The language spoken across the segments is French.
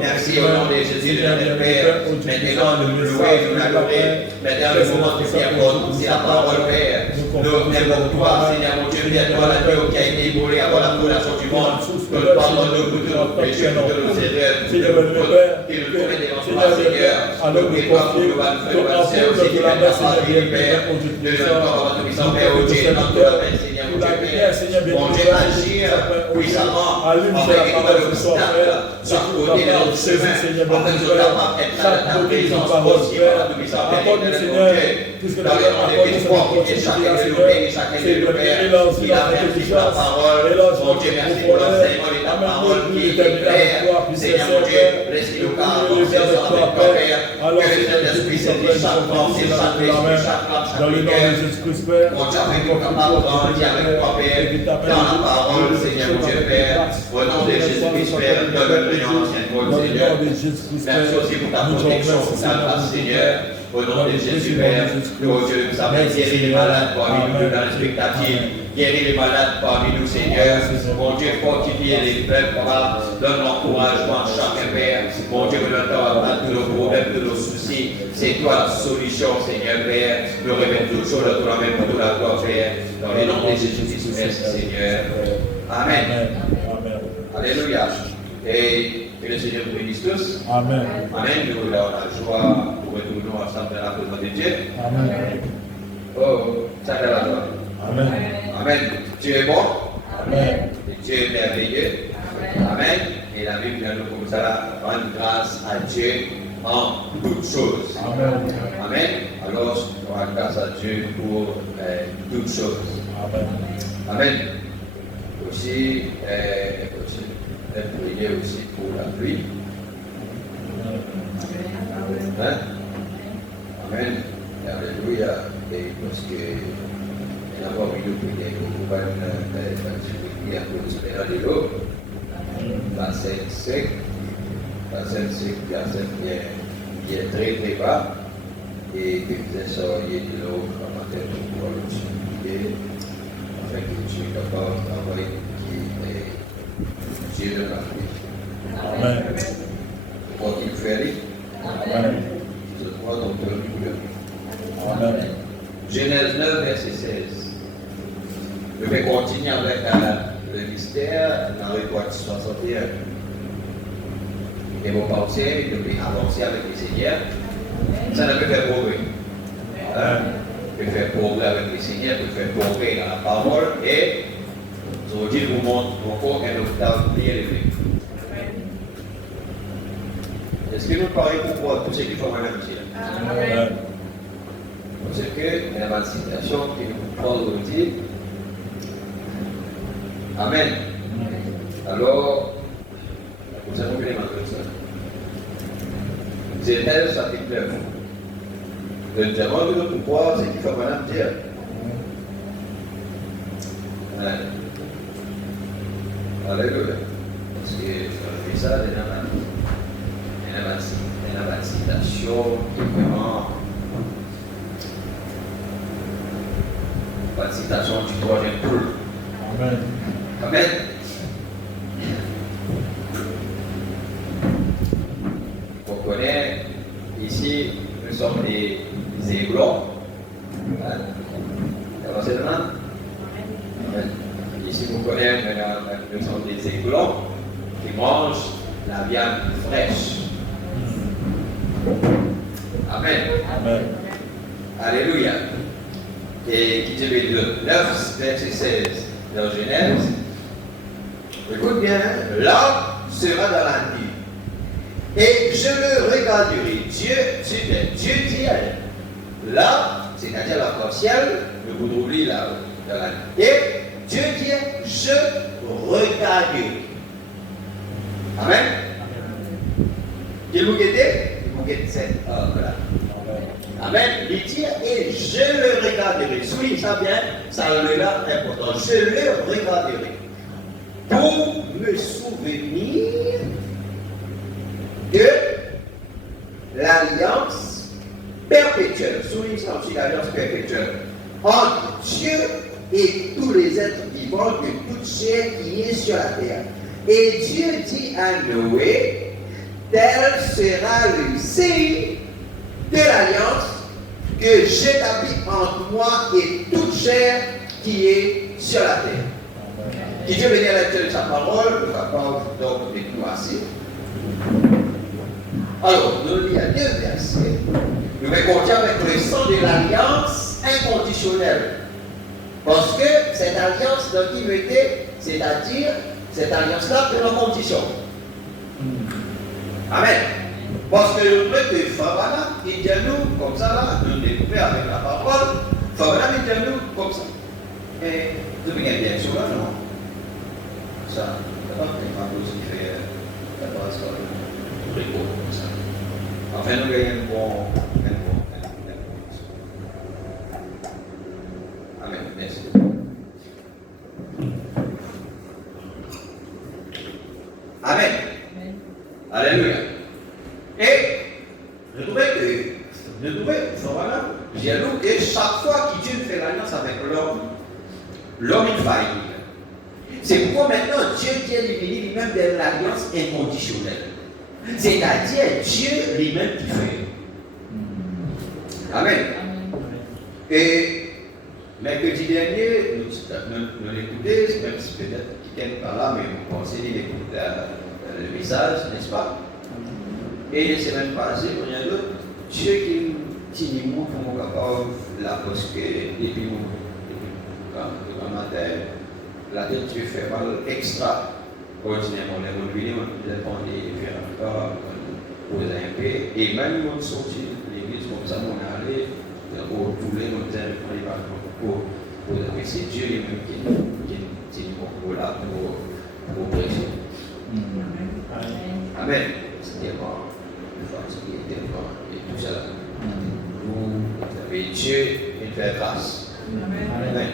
Merci au nom de Jésus, notre Père. Maintenant, nous louer, nous l'adorer. Maintenant, le moment que tu as pour nous, c'est la parole, Père. Nous aimons toi, Seigneur, mon Dieu, viens toi l'agneau qui a été immolé avant la fondation du monde. Nous le pardonnons de tous nos péchés, de nos erreurs, de nos fautes, et nous commettons devant toi, Seigneur. Nous prions pour nous, nous allons faire aussi que la grâce de Père, de notre corps, notre puissant Père, au Dieu dans ta main, Seigneur, mon Dieu Père. Mon Dieu, agir puissamment avec le obstacle sur le côté de notre chemin, afin que nous capables d'être là dans ta présence possible, dans la puissance éternelle, mon Dieu. Dans le nom de Christ, et chacun de nous bénit, chacun de nous Père, il a merci pour la parole. Mon Dieu, merci pour l'enseignement de ta parole qui est claire. Seigneur, mon Dieu, laisse-nous carrément faire ça avec toi, Père. Que le Saint-Esprit saisit chaque pensée, chaque esprit, chaque âme, chaque prière. Mon Dieu, afin que nous capables de grandir avec toi, Père, dans la parole, Seigneur, mon Dieu, Père. Au nom de Jésus-Christ, Père, donne-le en ancienne mode, Seigneur. Merci aussi pour ta protection, pour ta grâce, Seigneur. Au nom de Jésus, Père, oh Dieu, nous avons guéri les malades parmi nous dans l'expectative. Guéris les malades parmi nous, Seigneur. Mon Dieu, fortifie les peuples, papa. Donne l'encouragement à chacun, Père. Mon Dieu, donne pas tous nos problèmes, tous nos soucis. C'est toi la solution, Seigneur, Père. Nous remettons toutes choses dans la main pour toute la gloire, Père. Dans le nom de Jésus-Christ, merci, Seigneur. Amen. Alléluia. Et que le Seigneur vous bénisse tous. Amen. Amen. Nous avons la joie pour retourner ensemble dans la présence de Dieu. Amen. Oh, ça fait la joie. Amen. Amen. Dieu est bon. Amen. Et Dieu est merveilleux. Amen. Et la Bible vient nous comme ça, rendre grâce à Dieu en toutes choses. Amen. Amen. Alors, on rend grâce à Dieu pour toutes choses. Amen. Amen. Aussi, prier aussi pour la pluie. Amen. Amen. Alléluia. Et parce que il y a encore une prière pour pouvoir prier pour le Seigneur de l'eau. La scène sec, qui est très très bas. Et que vous êtes sortis de l'eau en matin pour pouvoir l'utiliser. Afin que tu sois capable de travailler qui est Dieu de la pluie. Amen. Quand il fait, Amen. je crois dans le cœur. Amen. Genèse 9, verset 16. Je vais continuer avec le mystère dans le Récolte 61. Et vos pensées, de avancer avec le Seigneur. Ça ne peut faire progrès. Peut faire progrès avec le Seigneur, peut faire progrès dans la parole et aujourd'hui vous montre encore un octave bien élevé. Est-ce que nous parlons pour tout ce qui faut maintenant dire? Amen. Parce que la citation qui nous parle aujourd'hui. Amen. Alors, nous allons bien entendre ça. Genèse chapitre 9. Je demande de pourquoi ce qu'il faut maintenant dire. Alléluia. Parce que je fais ça dans la citation qui est vraiment la citation du troisième pôle. Amen. Amen. On connaît ici, nous sommes des aiglons. Avancez demain. Amen. Ici, vous connaissez, nous sommes des aiglons qui mangent la viande fraîche. Amen. Amen. Alléluia. Et qui dit 9, verset 16 dans Genèse. Écoute bien, l'arbre sera dans la nuit. Et je le regarderai. Dieu dit à elle. L'arbre, c'est-à-dire la partielle, le bout de l'oubli là, dans la nuit. Et Dieu dit, je regarderai. Amen. Qui vous guettez? Vous guettez cette arbre-là. Amen. Il dit, et je le regarderai. Souligne ça bien, ça le là important. Je le regarderai. Pour me souvenir de l'alliance perpétuelle. Souligne ça aussi, l'alliance perpétuelle. Entre Dieu et tous les êtres vivants de toute chair qui est sur la terre. Et Dieu dit à Noé, tel sera le signe de l'alliance que j'établis entre moi et toute chair qui est sur la terre. Que Dieu bénisse la lecture de sa parole, nous va donc de nous assez. Alors, nous lisons deux versets. Nous allons continuer avec le sang de l'alliance inconditionnelle. Parce cette alliance dans qui nous était, c'est-à-dire cette alliance-là de nos conditions. Amen. Parce que le fait que Fabana, il dit à nous comme ça, là, nous découvrir avec la parole, Fabana, il dit à nous comme ça. Et vous avez bien sûr là, non? Ça, c'est pas quelque chose qui fait la base de l'écho comme ça. Enfin, nous gagnons un bon. Amen. Merci. Amen. Alléluia. Et je trouvais voilà, j'ai lu que chaque fois que Dieu fait l'alliance avec l'homme il faillit. C'est pourquoi maintenant Dieu est devenu lui-même de l'alliance inconditionnelle. C'est-à-dire Dieu lui-même qui fait. Amen. Et mercredi dernier, nous l'écoutons, même si peut-être quelqu'un par là, mais vous pensez d'écouter le message, n'est-ce pas? Et la semaine passée, on a dit, Dieu qui nous montre comment capable là, parce que depuis quand matin, la tête Dieu fait mal extra. Ordinairement, on est revenu, on dépend des différents cas, on poser un peu, et même on sortit de l'église comme ça, on est allé, pour tous les montagnes, on y va pour c'est Dieu lui-même qui nous là pour prêcher. Amen. C'était bon. Et tout ça. Vous avez Dieu et faire grâce. Amen.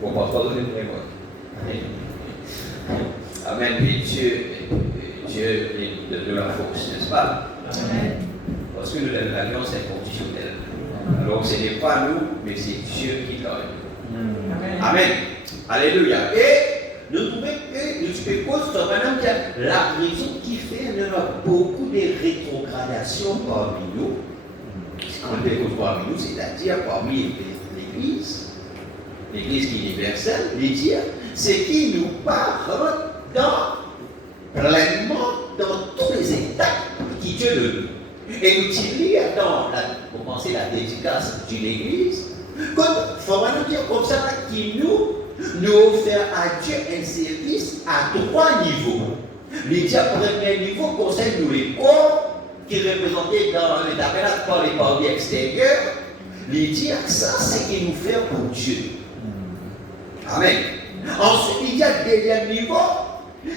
Bon, parfois, vous êtes Amen. Amen. Et Dieu est de la force, n'est-ce pas? Amen. Parce que l'alliance est conditionnelle. Alors, ce n'est pas nous, mais c'est Dieu qui donne. Amen. Alléluia. Et nous trouvons que nous pouvons maintenant dire la raison qui fait qu'il y a beaucoup de rétrogradation parmi nous. Quand on dit parmi nous, c'est-à-dire parmi l'Église qui est universelle, c'est qu'il nous parle pleinement dans tous les états qui Dieu le veut. Et nous tirons pour penser la dédicace de l'Église, il faut nous dire comme ça qu'il nous offre à Dieu un service à 3 niveaux. Le premier niveau concerne nous les corps qui sont représentés dans les tabernacles par les parties extérieures. Le dire ça, c'est qu'il nous fait pour Dieu. Amen. Ensuite, il y a le deuxième niveau,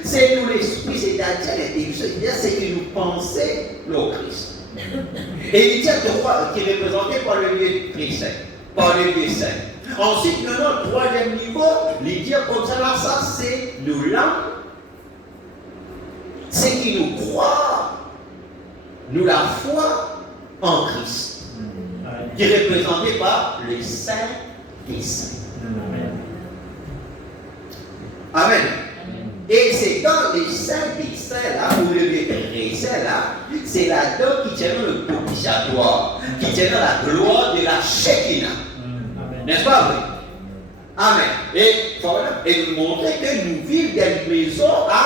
c'est nous l'esprit, c'est-à-dire l'intelligence, c'est que nous pensons le Christ. Et il y a 3 qui sont représentés par le lieu Christ, par le lieu saint. Ensuite, maintenant, le troisième niveau, les dire comme ça, là, ça c'est nous l'âme, c'est qui nous croit, nous la foi en Christ, qui est représenté par le Saint des Saints. Amen. Et c'est dans les saints des saints là, ou le très saint là, c'est là-dedans qui tient le propitiatoire, qui tient la gloire de la Shekinah. N'est-ce pas vrai? Amen. Et nous montrer que nous vivons dans une maison à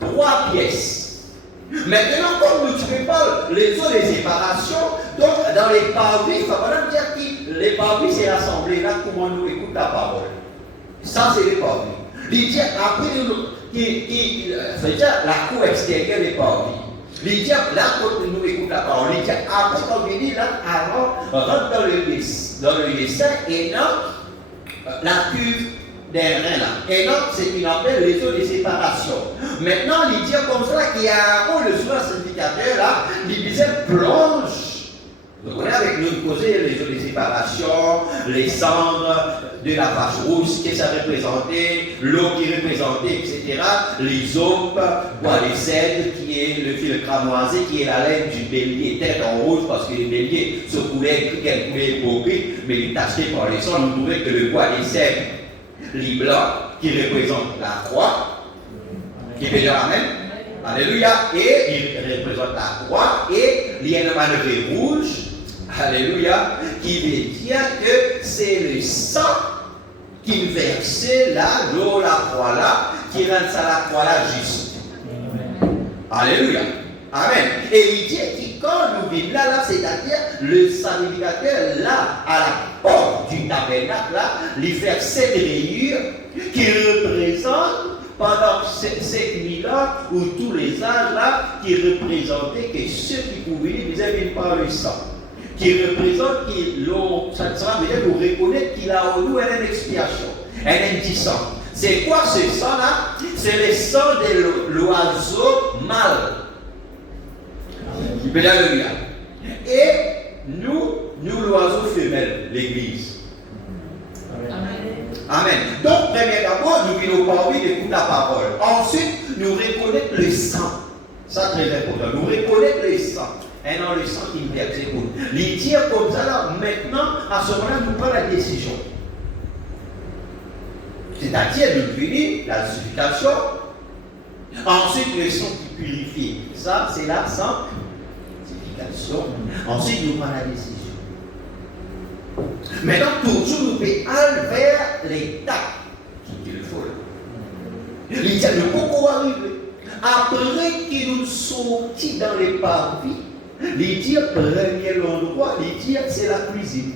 3 pièces. Maintenant, comme nous ne trouvons pas les eaux des séparations, donc dans les parvis, il faut vraiment dire que les parvis, c'est l'assemblée là, comment nous écoute la parole. Ça, c'est les parvis. Lydia, après, c'est-à-dire la cour extérieure des parvis. Lydia, là, quand nous écoutons la parole, Lydia, après, quand on dit là, avant, rentre dans le lieu saint et non, la cuve des reins là. Et non, c'est ce qu'il appelle les eaux de séparation. Maintenant, Lydia, comme ça, qui a le soin sanctificateur là, Lydia plonge. Vous voyez avec nous poser les eaux de séparation, les cendres de la vache rousse, que ça représentait, l'eau qui représentait, etc. Les aupes, bois les cèdres, qui est le fil cramoisé, qui est la laine du bélier, tête en rouge, parce que le bélier se coulait, qu'elle coulait épopée, mais il est taché par les sangs. Nous trouvons que le bois des cèdres, les blancs, qui représente la croix, qui peut dire Amen. Alléluia. Et il représente la croix, et il y a une manœuvre rouge. Alléluia, qui veut dire que c'est le sang qui versait là, l'eau, la croix là, qui rend ça la croix là juste. Alléluia. Amen. Et il dit que quand nous vivons là, c'est-à-dire le sacrificateur là, à la porte du tabernacle, là, il fait cette rayure qui représente pendant cette nuit-là, ou tous les âges là, qui représentaient que ceux qui pouvaient vivre, ils avaient par le sang. Qui représente, ça sera peut-être pour reconnaître qu'il a en nous une expiation, un sang. C'est quoi ce sang-là? C'est le sang de l'oiseau mâle. Alléluia. Et nous l'oiseau femelle, l'Église. Amen. Donc, premièrement, nous venons parler d'écouter la parole. Ensuite, nous reconnaître le sang. Ça, très important. Nous reconnaître le sang. Et non, le sang qui nous verse. Les dire comme ça, là, maintenant, à ce moment-là, nous prenons la décision. C'est-à-dire, nous venons la justification. Ensuite, le sang qui purifie. Ça, c'est la sanctification. Ensuite, nous prenons la décision. Maintenant, toujours nous pouvons aller vers l'état qu'il faut. L'état de beaucoup arriver. Après qu'il nous sortit dans les parvis, l'état premier endroit, l'état c'est la cuisine.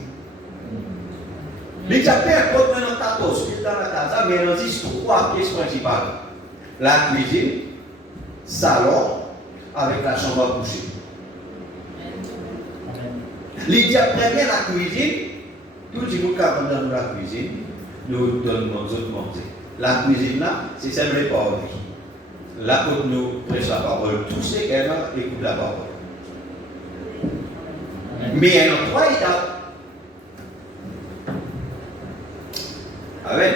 L'état peu importe maintenant 14 dans la casa, mais on dit 3 pièces principales. La cuisine, salon, avec la chambre à coucher. L'état premier la cuisine. Tout le monde qui est dans la cuisine, nous donne nos autres manger. La cuisine là, c'est celle de la vie. Là, pour nous prêcher la parole, tous ceux qui écoutent la parole. Mais il y a 3 étapes. Amen.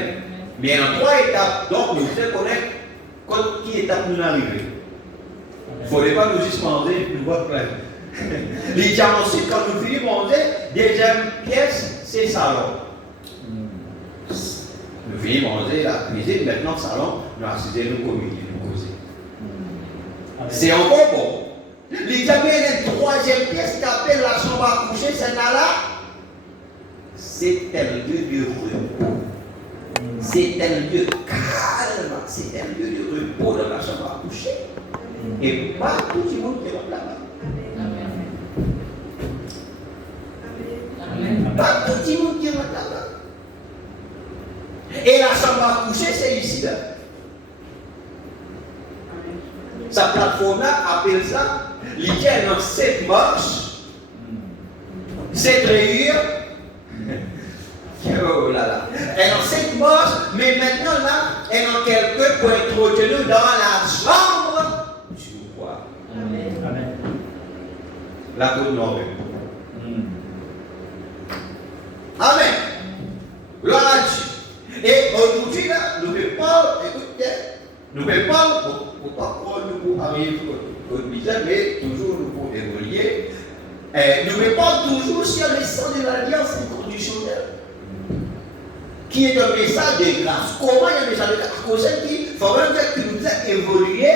Mais il y a 3 étapes. Donc, nous devons connaître qui étape nous arrivons. Il ne faudrait pas nous juste manger, nous voir plein. Les diamants ensuite, quand nous finissons manger, deuxième pièce, c'est le salon. Nous finissons manger la cuisine, maintenant le salon, nous assisons nous communier, nous causer. C'est encore bon. Les diamants, il y a une troisième pièce qui appelle la chambre à coucher, c'est là. C'est un lieu de repos. C'est un lieu calme. C'est un lieu de repos dans la chambre à coucher. Et pas tout le monde qui est là-bas. Pas tout le monde qui rentre là-bas. Et la chambre à coucher, c'est ici là. Sa plateforme-là appelle ça, il y a dans 7 marches, 7 rayures. Oh là là. Elle en 7 marches, mais maintenant là, elle en quelqu'un pour introduire nous dans la chambre du roi. Amen. La côte nord. Amen. Gloire à Dieu. Et aujourd'hui, là, nous ne pouvons pas, écoutez, nous ne pouvons pas prendre pour arriver au bizarre, mais toujours nous pouvons évoluer. Nous ne pouvons pas toujours sur le sang de l'alliance inconditionnelle, qui est un message de grâce. Comment il y a un message de grâce? Comme ça, il faut vraiment dire que nous avons évolué.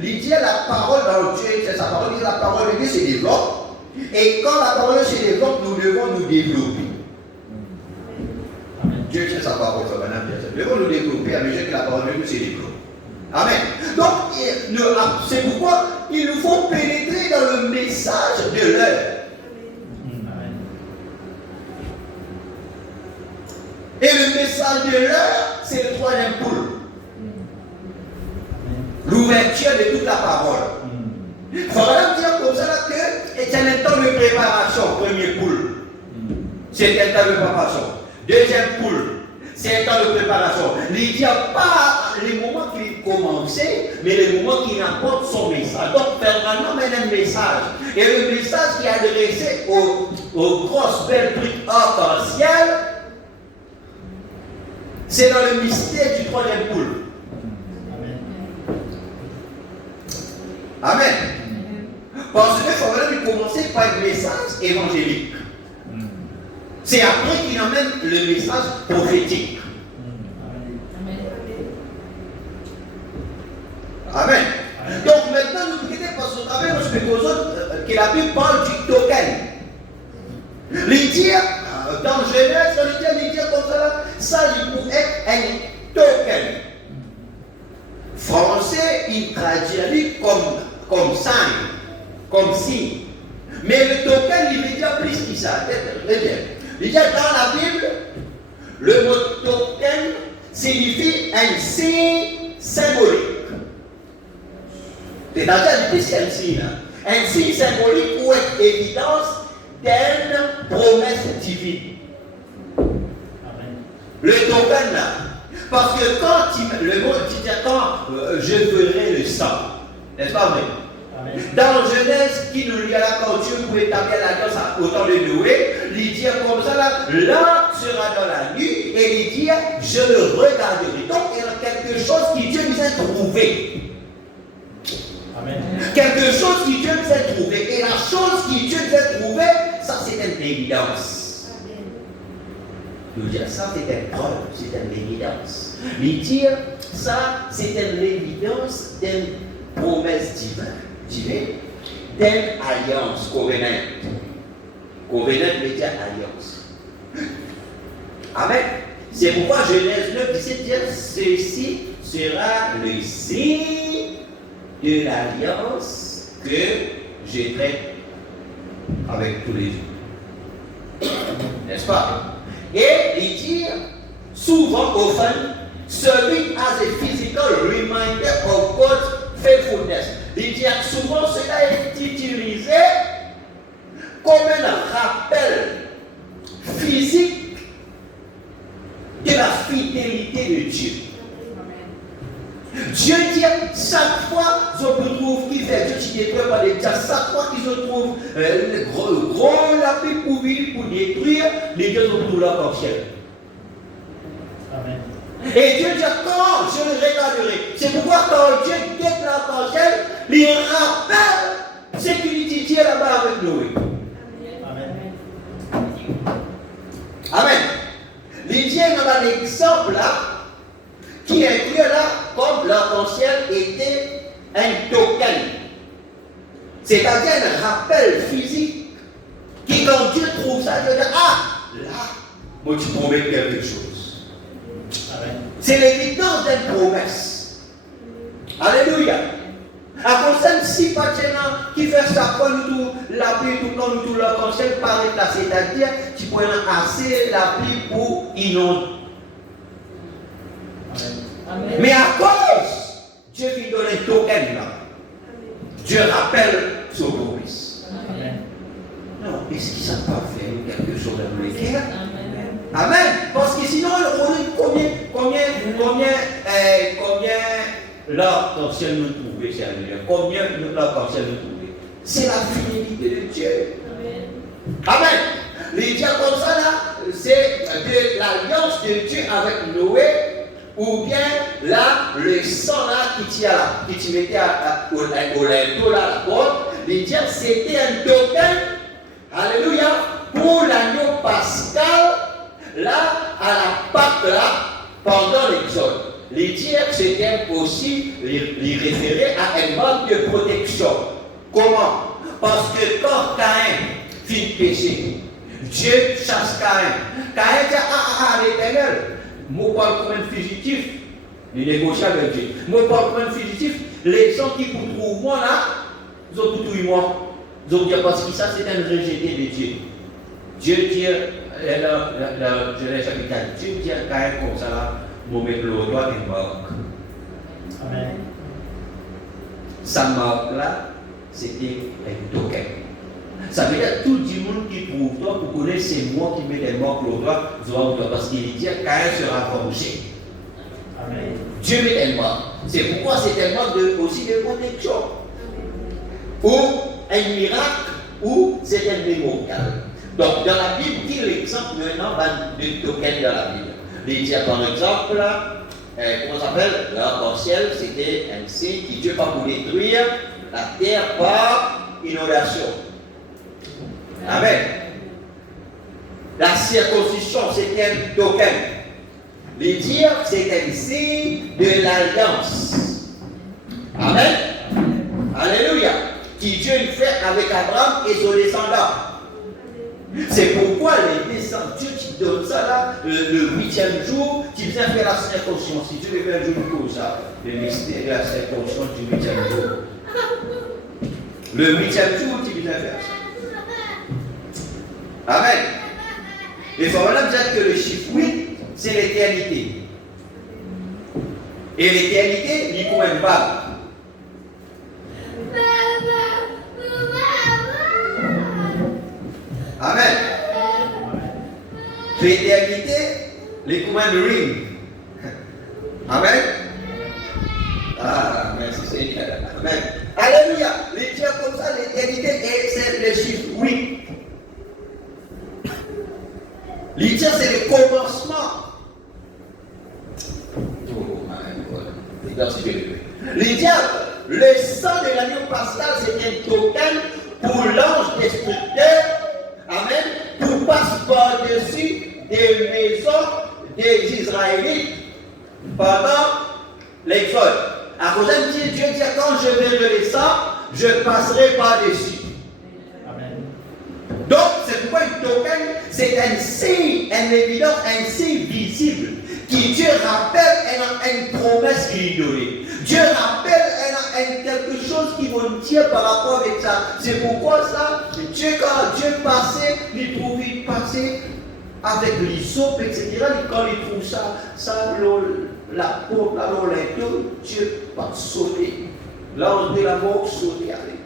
Il dit la parole dans Dieu, c'est sa parole, il dit la parole de Dieu se développe. Et quand la parole se développe, nous devons nous développer. Dieu c'est sa parole, ça va nous devons nous développer à mesure que la parole de Dieu se développe. Amen. Donc, c'est pourquoi il nous faut pénétrer dans le message de l'heure. Et le message de l'heure, c'est le 3e poule. L'ouverture de toute la parole. Il faudra dire comme ça là que c'est un temps de préparation, premier poule. C'est un temps de préparation. Deuxième poule, c'est un temps de préparation. Il n'y a pas les moments qui commencent, mais les moments qui apportent son message. Donc, vraiment, un message. Et le message qui est adressé aux grosses belles trucs arc-en-ciel, c'est dans le mystère du 3e poule. Amen. Parce qu'il faut vraiment commencer par un message évangélique. C'est après qu'il emmène le message prophétique. Amen. Donc maintenant, nous quittons parce qu'on avait que la Bible parle du token. Les dire, dans Genèse, les dire comme ça, ça il peut être un token. Français, il traduit comme signe. comme signe. Mais le token, il veut dire plus que ça. Très bien. Il dit dans la Bible, le mot token signifie un signe symbolique. C'est-à-dire, c'est un signe. Un signe symbolique ou une évidence d'une promesse divine. Le token là. Parce que quand le mot dit quand je ferai le sang, n'est-ce pas vrai? Amen. Dans Genèse, qui nous lit à la quand Dieu pour établir l'alliance au temps de Noé, il dit comme ça là, l'un sera dans la nuit et il dit je le regarderai. Donc il y a quelque chose qui Dieu nous a trouvé. Amen. Quelque chose qui Dieu nous a trouvé. Et la chose qui Dieu nous a trouvé, ça c'est une évidence. Nous dire ça c'est une preuve, c'est une évidence. Mais dire ça c'est une évidence d'une promesse divine, d'une alliance, covenant. Covenant veut dire alliance. Amen. C'est pourquoi Genèse 9, 17 dit ceci sera le signe de l'alliance que je traite avec tous les jours. N'est-ce pas? Et il dit souvent often, serving as a physical reminder of God's faithfulness. Il dit souvent cela est utilisé comme un rappel physique de la fidélité de Dieu. Dieu dit chaque fois je trouve qu'il fait Dieu qui détruit par les dieux, chaque fois qu'ils se trouvent le gros lapis pour détruire, les dieux se trouvent là comme ciel. Amen. Et Dieu dit quand je le regarderai. C'est pourquoi quand Dieu déclare dans le ciel, il rappelle ce qu'il dit là-bas avec Noé. Amen. Amen. Il dit dans un exemple là qui inclut là comme l'arc-en-ciel était un token. C'est-à-dire un rappel physique qui, quand Dieu trouve ça, Dieu dit ah, là, moi tu promets quelque chose. Amen. C'est l'évidence d'une promesse. Alléluia. À cause de si maintenant qui fait chaque fois nous la pluie, tout le temps, nous tout l'arc-en-ciel paraît là, c'est-à-dire tu peux assez la pluie pour inonder. Amen. Mais à cause, Dieu lui donne un token là. Dieu rappelle son promesse. Non, est-ce qu'ils ne savent pas faire quelque chose dans le cœur? Amen. Parce que sinon, combien l'arc-en-ciel nous trouve, Seigneur? Combien l'arc-en-ciel nous trouve? C'est la fidélité de Dieu. Amen. Les dieux comme ça là, c'est de l'alliance de Dieu avec Noé. Ou bien là, le sang là qui tu mettais au linteau là, la porte, les dieux c'était un token, alléluia, pour l'agneau pascal, là, à la Pâque là, pendant l'exode. Les dieux c'était aussi les référer à un mode de protection. Comment? Parce que quand Caïn fit pécher, Dieu chasse Caïn. Caïn dit l'Éternel. Moi, je parle comme un fugitif. Il négocie avec Dieu. Moi, je parle comme un fugitif. Les gens qui vous trouvent moi là, ils ont tout tué moi. Ils ont dit parce que ça, c'est un rejeté de Dieu. Dieu dit, Genèse chapitre 4, Dieu dit à Caïn comme ça là, mon mec le doigt est mort. Amen. Sa marque là, c'était un token. Ça veut dire tout le monde qui prouve toi pour connaître c'est moi qui mets des morts pour toi, parce qu'il dit Caïn sera vengé. Amen. Dieu met des morts. C'est pourquoi c'est un mort aussi de protection. Ou un miracle, ou c'est un mémorial. Donc dans la Bible, quel est l'exemple maintenant de token dans la Bible? Il dit par exemple, comment ça s'appelle? L'arc-en-ciel, c'était un signe qui Dieu va pour détruire la terre par inondation. Amen. La circoncision, c'est un token. Le dire, c'est un signe de l'alliance. Amen. Alléluia. Qui Dieu fait avec Abraham et son descendant. C'est pourquoi les descendants, Dieu qui donne ça là, le 8e jour, qui vient faire la circoncision. Si Dieu veut faire un jour comme ça, le mystère de la circoncision du 8e jour. Le 8e jour, tu viens faire ça. Amen. Il faut vraiment dire que le chiffre 8, c'est l'éternité. Et l'éternité, il ne peut même pas. Amen. L'éternité, les commandes ring. Amen. Ah, merci Seigneur. Amen. Alléluia. Les dieux comme ça, l'éternité, c'est le chiffre 8. Les dieux, c'est le commencement. Oh my God. Les diables, le sang de l'agneau pascal, c'est un token pour l'ange destructeur. Amen. Pour passer par-dessus des maisons des Israélites pendant l'exode. À cause de Dieu dit quand je verrai le sang, je passerai par-dessus. Amen. Donc, c'est pourquoi un token, c'est un signe, une évidence, un signe visible qui Dieu rappelle une promesse qu'il lui donnait. Dieu rappelle quelque chose qui va nous dire par rapport avec ça. C'est pourquoi ça, Dieu, quand Dieu passait, il trouvait passer avec les soupes, etc. Et quand il trouve ça la peau, la l'olinto, Dieu va sauter. L'ange de la mort sauter avec.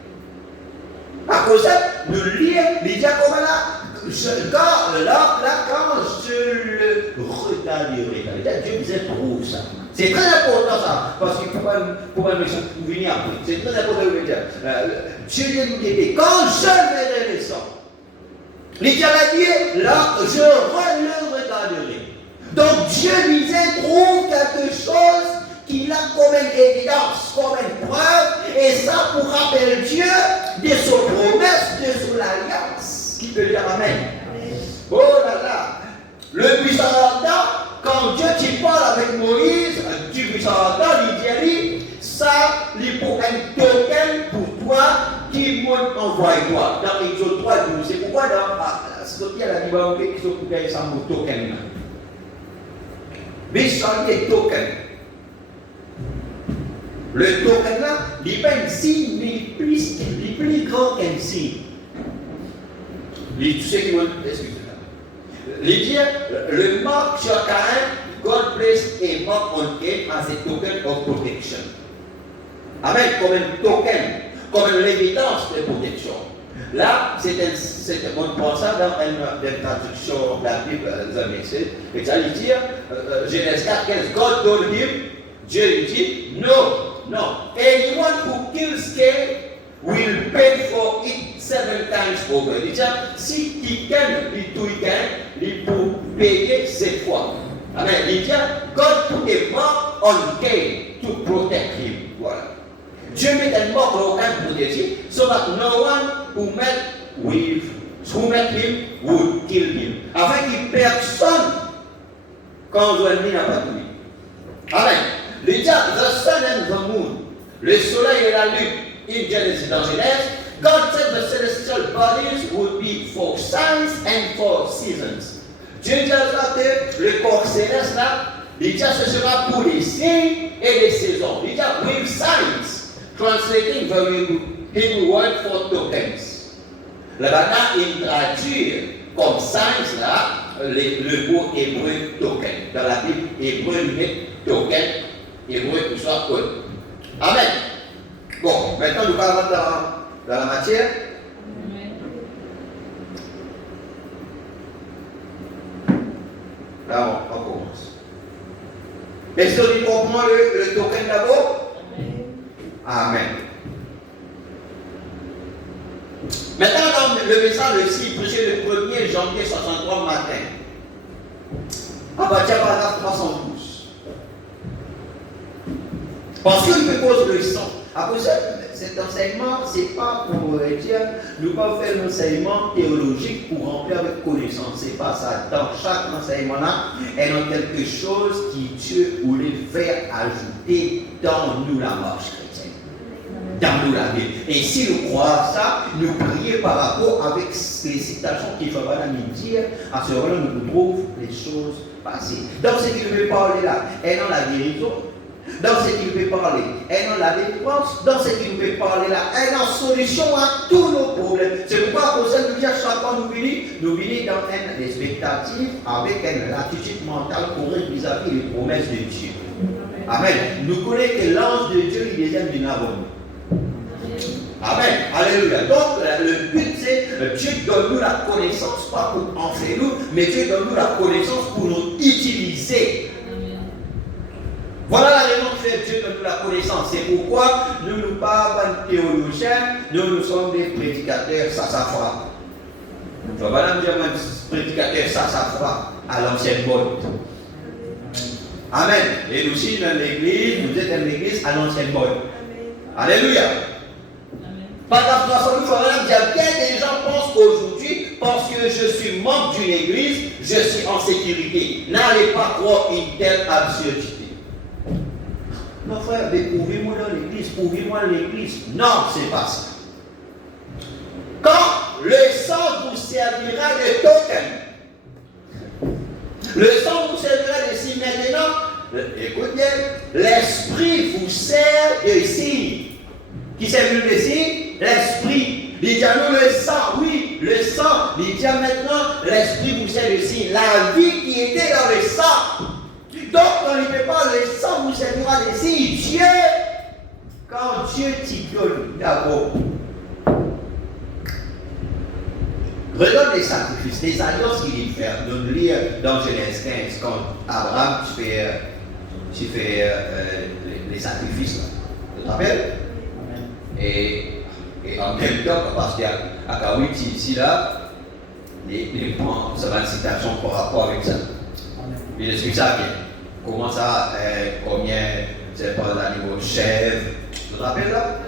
À cause de ça, nous lisons, les diacres là, quand je le regarderai, Dieu disait trop ça. C'est très important ça, parce qu'il ne faut pas nous venir après. C'est très important de dire. Dieu nous dit, quand je verrai le sang, les diacres a dit, là, je le regarderai. Donc Dieu disait, trouve quelque chose qu'il a comme une évidence, comme une preuve, et ça pour rappeler Dieu de son promesse, de son alliance. Qui peut dire Amen? Oh là là! Le puissant Adam, quand Dieu tu parles avec Moïse, du puissant Adam, il dit, ça, il pour un token pour toi qui m'a envoyé toi. Dans Exode 3, c'est pourquoi dans ce qu'il y a la Bible qui s'occupe de ça, mon token. Mais ça, c'est token. Le token là, il n'est pas un signe, mais il est plus grand qu'un signe. Tous ceux qui vont. Excusez-moi. Les dire, le mark sur Cain, God placed a mark on him as a token of protection. Amen, comme un token, comme une évidence de protection. Là, on prend ça dans une traduction de la Bible, et ça veut dire, Genèse 4, God told him, Dieu lui dit, no, anyone who kills Cain will pay for it 7 times over. Il dit, si quelqu'un il tue Cain, il peut payer 7 fois. Amen. Il dit, God put a mark on Cain to protect him. Voilà. Dieu met un marque au Cain pour protéger, so that no one who met him would kill him. Afin que personne, quand Joël n'a pas tué. Amen. Il dit, the sun and the moon, le soleil et la lune, in Genesis, dans Genèse, God said the celestial bodies would be for signs and for seasons. Dieu dit que le corps céleste là, il dit ce sera pour les signes et les saisons. Il dit with signs, translating the Hebrew word for tokens. Là-bas, il traduit comme signs là, le mot hébreu token. Dans la Bible, hébreu, il met token, hébreu, tout soit code. Amen. Bon, maintenant nous parlons dans la matière. Là, on commence. Est-ce que tu comprends le token d'abord? Amen. Maintenant, dans le message ici, prêché le 1er janvier 63 matin, à partir de paragraphe 312. Parce qu'il me pose le sang. À cause de cet enseignement, ce n'est pas pour dire, nous pas faire un enseignement théologique pour remplir avec connaissance. Ce n'est pas ça. Dans chaque enseignement-là, il y a quelque chose qui Dieu voulait faire ajouter dans nous la marche chrétienne. Dans nous la vie. Et si nous croyons ça, nous prions par rapport avec les citations qu'il faudra nous dire, à ce moment-là, nous trouvons les choses passées. Donc, ce qu'il veut parler là, est dans la guérison. dans ce qu'il peut parler. Et dans la délivrance, dans ce qu'il peut parler là. Et dans la solution à tous nos problèmes. C'est pourquoi pour ça nous dit à chaque fois nous venons dans une expectative avec une attitude mentale correcte vis-à-vis des promesses de Dieu. Amen. Nous connaissons que l'ange de Dieu, il descend du Navon. Amen. Alléluia. Donc, le but, c'est Dieu donne nous la connaissance, pas pour enseigner nous, mais Dieu donne nous la connaissance pour nous utiliser. Voilà la raison qui fait Dieu donne nous la connaissance. C'est pourquoi nous ne sommes pas des théologiens, nous sommes des prédicateurs, ça frappe. Je ne vais pas dire prédicateur, ça frappe à l'ancienne mode. Amen. Et nous aussi dans l'église, nous êtes dans l'église à l'ancienne mode. Alléluia. Par rapport à bien des gens pensent aujourd'hui, parce que je suis membre d'une église, je suis en sécurité. N'allez pas croire une telle absurdité. Mon frère, prouvez-moi dans l'église, prouvez-moi l'église. Non, c'est pas ça. Quand le sang vous servira de token, le sang vous servira de signe maintenant, écoute bien, l'esprit vous sert de signe. Qui sert de signe? L'esprit. Il dit à nous le sang, oui, le sang. Il dit maintenant, l'esprit vous sert de signe. La vie qui était dans le sang. Donc, quand il ne fait pas le sang, vous servira de signe. Dieu, quand Dieu t'y donne, d'abord, regarde les sacrifices, les alliances qu'il fait. Nous lire dans Genèse 15, quand Abraham, tu fais les sacrifices. Tu te rappelles? Et en même temps, parce qu'il y a Akawiti ici, là, les prend, ça va une citation par rapport avec ça. Il explique ça bien. Comment ça, combien, c'est pas à niveau chèvre, tu te rappelles là?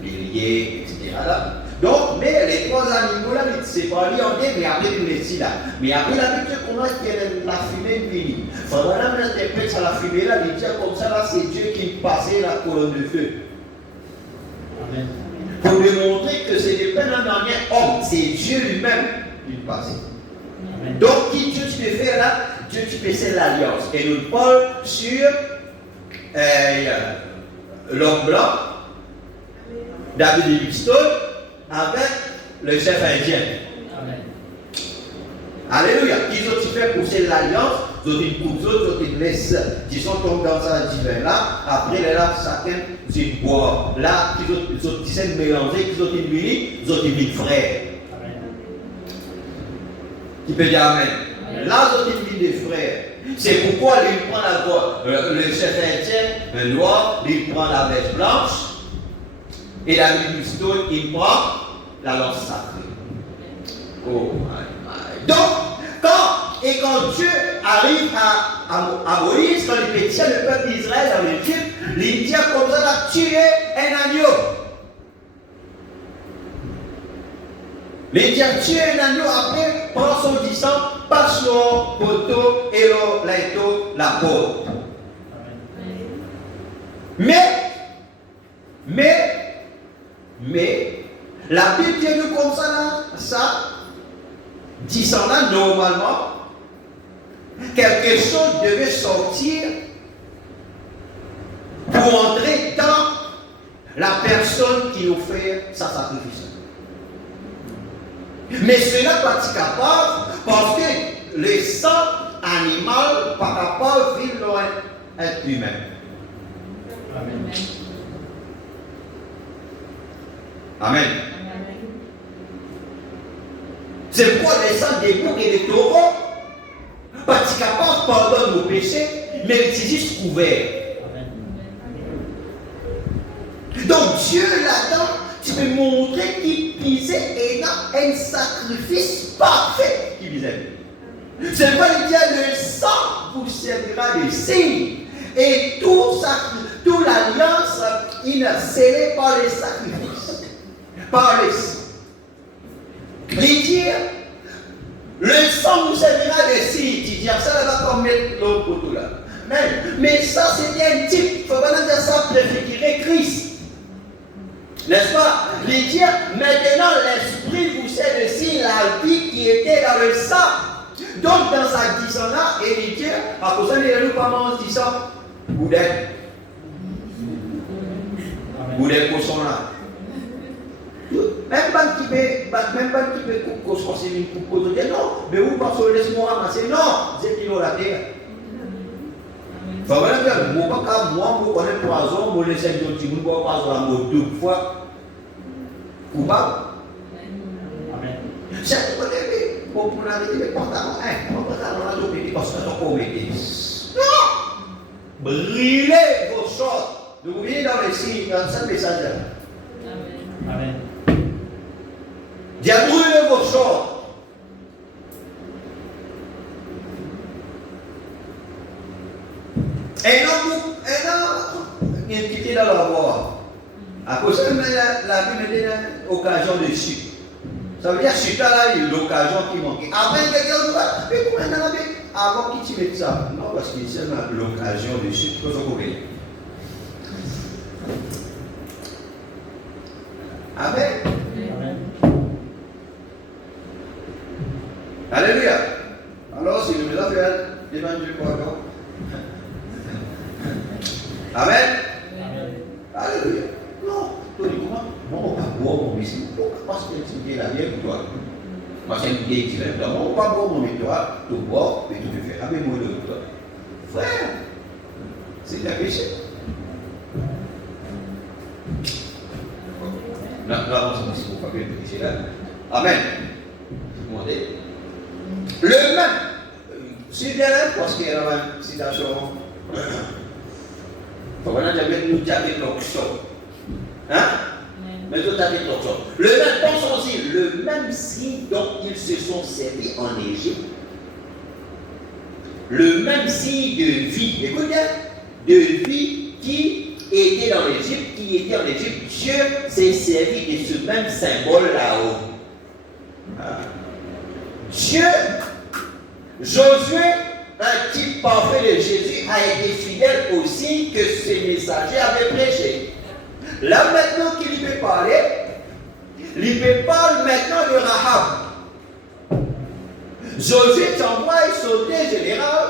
Bélier, etc. là. Donc, mais les trois animaux là, c'est pas lié en deux, mais après tous les six là. Mais après la Bible, comment est-ce que la fumée bénie? Faudra interpréter ça, la fumée là, il dit comme ça là, c'est Dieu qui passait la colonne de feu. Amen. Pour démontrer que ce n'est pas un dernier homme, c'est Dieu lui-même qui passait. Amen. Donc, qui Dieu tu peux faire là? Dieu tu peux faire l'alliance. Et nous parlons sur l'homme blanc, David et Livingstone, avec le chef indien. Amen. Alléluia. Qu'ils ont fait pousser l'alliance, ils ont une coupe, ils ont une laisse. Ils sont tombés dans un divin là. Après, là, chacun, ils boivent. Là, ils ont mélangé, ils ont une mini, ils ont une frère. Qui peut dire Amen. Là, ils ont une mini de frères. C'est pourquoi il prend la voix. Le chef indien, le noir, il prend la veste blanche. Et la Livingstone, il prend la lance sacrée. Oh my. Donc, quand Dieu arrive à Moïse, quand il pétient le peuple d'Israël dans l'Égypte, il dit comme ça, là, tuer un agneau. Il dit tuer un agneau, après, prend son disant, passe le poteau et le laito, la peau. Mais, la Bible dit nous comme ça, là, ça, disant là, normalement, quelque chose devait sortir pour entrer dans la personne qui offre sa sacrifice. Mais cela n'est pas capable parce que le sang animal n'est pas capable de vivre dans être humain. Amen. Amen. C'est pourquoi les sangs des boucs et des taureaux, parce qu'ils pardonnent nos péchés, mais ils sont juste couverts. Donc Dieu là-dedans, tu peux montrer qu'il pisait et a un sacrifice parfait qui visait. C'est pourquoi il dit le sang vous servira de signe. Et toute l'alliance, il est scellé par les sacrifices. Par les signes. Il dit, le sang vous servira de signe. Tu dis, ça va pas mettre l'eau pour tout là. Mais ça, c'était un type. Il ne faut pas dire ça préfigurer Christ. N'est-ce pas? Il dit, maintenant l'esprit vous sert de signe la vie qui était dans le sang. Donc, dans sa disant là, il dit, à cause de nous, pas manger ça, boudin. Ou des cochons là. Même pas qui peut construire pour poser, non, mais où parce que laisse-moi ramasser, non, c'est qu'il la terre. Faut vraiment dire, moi, pas moi, je connais poison, je laisse un petit peu poison la mot 2 fois. Coupable. Amen. C'est pour les pour l'arrêter les pantalons, on va dans la journée parce que c'est comme non! Brûlez vos shorts. Vous voyez dans les signes, dans ce message-là. Amen. Dieu brûlez vos shorts. Et non, il est quitté dans la voie. À cause de la Bible dit l'occasion de chute. Ça veut dire chute là, il y a l'occasion qui manque. Après, quelqu'un doit, mais comment dans la Bible? Avant qu'il t'y mette ça. Non, parce qu'il c'est l'occasion de chute. Qu'est-ce que vous voulez? Amen. Amen. Alléluia. Alors, si nous avons fait l'évangile quoi donc? Amen. Alléluia. Non, tu dis comment? Non, on va boire mon ici. Parce que tu es la vie pour toi. Parce que tu es tiré. Donc, on va boire mon toi, tu bois, et tu te fais. Amen, moi de toi. Frère, c'est un péché. Là, on s'en fout pas bien de péché là. Amen. Demandez. Le même. C'est bien là, parce qu'il y a une citation. Voilà, j'avais nous j'avais l'option. Hein? Mais tout avait l'option. Le même, pensons aussi, le même signe dont ils se sont servis en Égypte. Le même signe de vie. Écoute bien, de vie qui était dans l'Égypte, Dieu s'est servi de ce même symbole là-haut. Dieu, Josué, un type parfait de Jésus, a été fidèle aussi que ses messagers avaient prêché. Là maintenant qu'il peut parler, il peut parler maintenant de Rahab. Josué t'envoie et sauter général.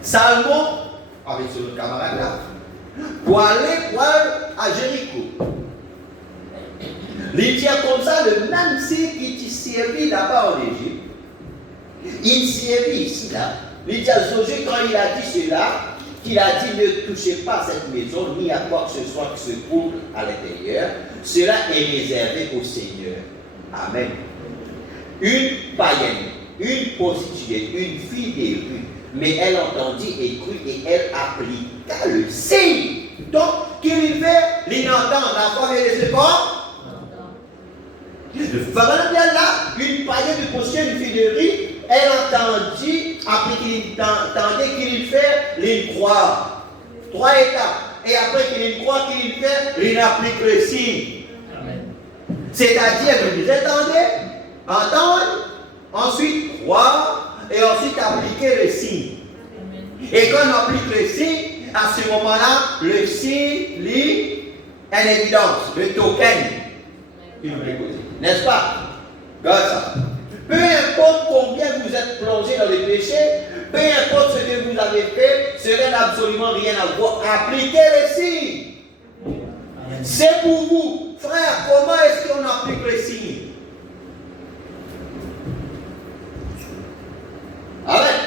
Salmon, avec son camarade là, pour aller à Jéricho. Il dit comme ça, le même signe qui t'y servi là-bas en Égypte. Il servait ici, là. Il dit à Josué, quand il a dit cela, qu'il a dit ne touchez pas à cette maison, ni à quoi que ce soit qui se trouve à l'intérieur. Cela est réservé au Seigneur. Amen. Une païenne, une prostituée, une fille des rues, mais elle entendit et crut et elle appliqua le signe. Donc, qu'il fait, l'inentend, la femme et les secondes. Le pharaon bien là, une païenne de prostituée, une fille de rue, elle entendit, après qu'il entendait qu'il fait, il croit. 3 étapes. Et après qu'il croit, qu'il fait, il applique le signe. C'est-à-dire que vous attendez, entendre, ensuite croire, et ensuite appliquer le signe. Et quand on applique le signe, à ce moment-là, le signe lit une évidence, le token. N'est-ce pas? Regarde ça. Peu importe combien vous êtes plongé dans les péchés, peu importe ce que vous avez fait, cela n'a absolument rien à voir. Appliquez les signes. C'est pour vous. Frère, comment est-ce qu'on applique les signes? Amen.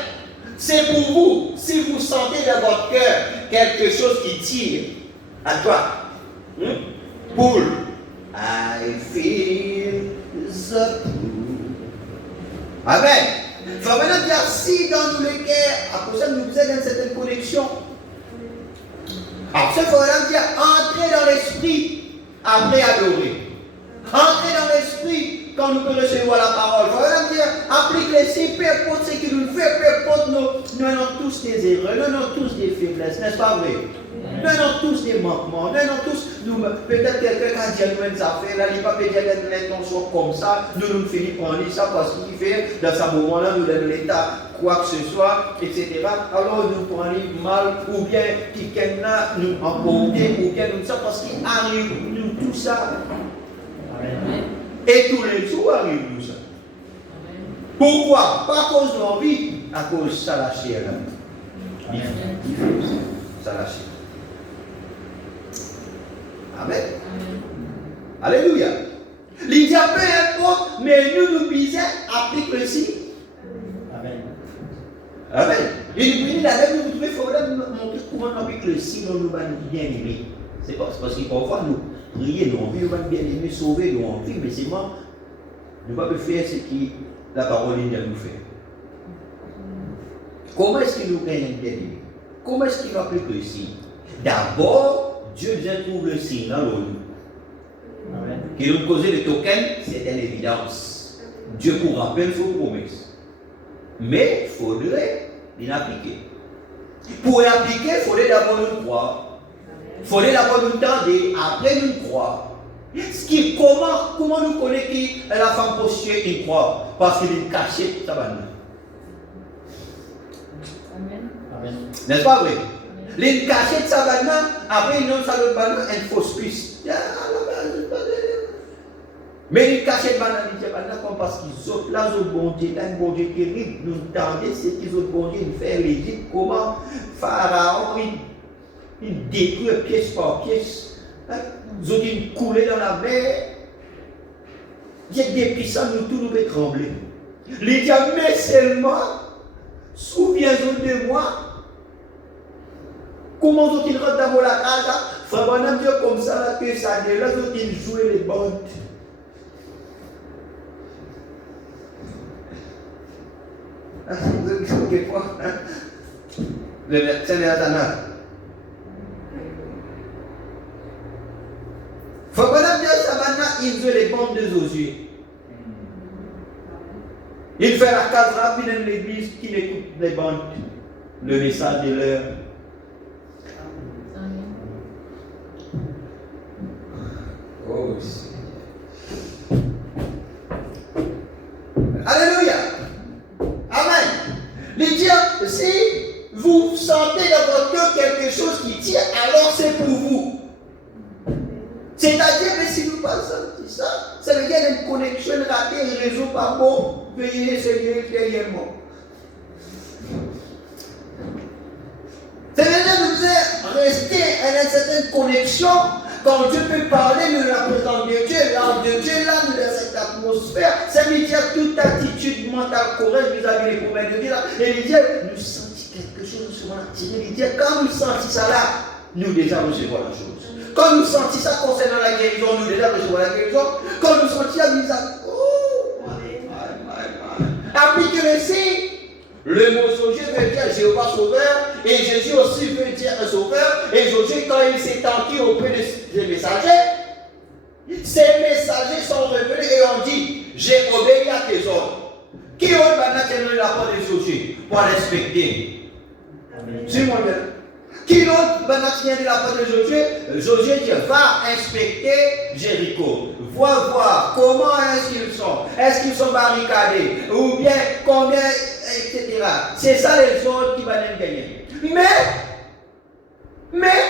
C'est pour vous. Si vous sentez dans votre cœur quelque chose qui tire à toi, pull. I feel the pull. Amen. Il faut maintenant dire si dans le cœur, après ça, nous vous êtes dans cette connexion. Après ça, il faut maintenant dire entrer dans l'esprit après adorer. Entrer dans l'esprit quand nous pouvons recevoir la parole. Il faut maintenant dire applique les signes, peu importe ce qu'il nous fait, peu importe nous avons tous des erreurs, nous avons tous des faiblesses, n'est-ce pas vrai? Nous avons tous des manquements, nous avons tous, peut-être quelqu'un qui a dit nous-mêmes affaires, là, il ne va pas dire l'intention comme ça, nous finissons par dire ça parce qu'il fait, dans ce moment-là, nous donne l'état, quoi que ce soit, etc. Alors nous prenons mal, ou bien quelqu'un nous emporter, ou bien nous ça, parce qu'il arrive nous tout ça. Amen. Et tous les jours arrive nous ça. Amen. Pourquoi? Pas à cause de l'envie, à cause de ça la chair. Ça la chair. Amen. Alléluia. Il dit peu importe, mais nous bisons, applique le signe. Amen. Amen. Il a même nous trouver, il faudrait montrer comment on applique le signe, nous va nous bien aimer. C'est parce que parfois nous prions, nous envie, nous va bien aimer, sauver, nous envie, mais c'est moi, nous ne pouvons pas faire ce que la parole de Dieu nous fait. Comment est-ce qu'il nous gagne bien aimer? Comment est-ce qu'il applique le signe? D'abord, Dieu vient trouver le signe dans l'eau. Qui nous cause le token, c'est une évidence. Dieu pour rappeler son promesse. Mais il faudrait l'appliquer. Pour l'appliquer, il faudrait d'abord nous croire. Il faudrait d'abord nous tendre, après nous croire. Comment nous connaissons qui est la femme prostituée qui croit? Parce qu'il est caché sa banane. Amen. N'est-ce pas vrai? Les cachets de sa banane, après il nomme sa banane une fausse piste. Mais les cachets de banane, ils disent parce qu'ils ont là, ils ont bon Dieu, là, un bon Dieu terrible, nous tendez, c'est qu'ils ont bon Dieu, nous faire l'Égypte, comment Pharaon, il détruit pièce par pièce. Ils ont coulé dans la mer. Il y a des puissants, nous tous nous fait trembler. Les dieux, mais seulement, souviens-vous de moi. Comment ont-ils rentré dans la casa? Frère Dieu comme ça, là, que ça dit, là, ils jouaient les bandes. Le Seigneur Tana. Frère Dieu, ça maintenant, il jouait les bandes de Josué. Il fait la case rapide dans l'église qui écoute les bandes. Le message de l'heure. Oh, alléluia. Amen. Les dieux, si vous sentez dans votre cœur quelque chose qui tire, alors c'est pour vous. C'est-à-dire que si vous ne pas senti ça, ça veut dire qu'il y a une connexion ratée, un réseau pas bon, veuillez Seigneur derrière moi. Ça veut dire que vous êtes resté à une certaine connexion. Quand Dieu peut parler, nous la présence de Dieu, l'âme de Dieu, là, nous dans cette atmosphère, ça veut dire toute attitude mentale correcte vis-à-vis des problèmes de Dieu là. Et il dit, nous sentons quelque chose, nous sommes attirés. Il dit, quand nous sentons ça là, nous déjà recevons la chose. Quand nous sentons ça concernant la guérison, nous déjà recevons la guérison. Quand nous sentons ça, nous disons, oh, appliquez le signe. Le mot Josué veut dire Jéhovah sauveur, et Jésus aussi veut dire un sauveur, et Josué, quand il s'est enquis auprès des messagers, ces messagers sont revenus et ont dit, j'ai obéi à tes ordres. Qui autre maintenant qui la parole de Josué pour respecter? C'est moi bien. Qui d'autre maintenant qui vient de la parole de Josué? Josué dit, va inspecter Jéricho. Voir comment est-ce qu'ils sont. Est-ce qu'ils sont barricadés? Ou bien combien, etc. C'est ça les ordres qui vont nous gagner. Mais,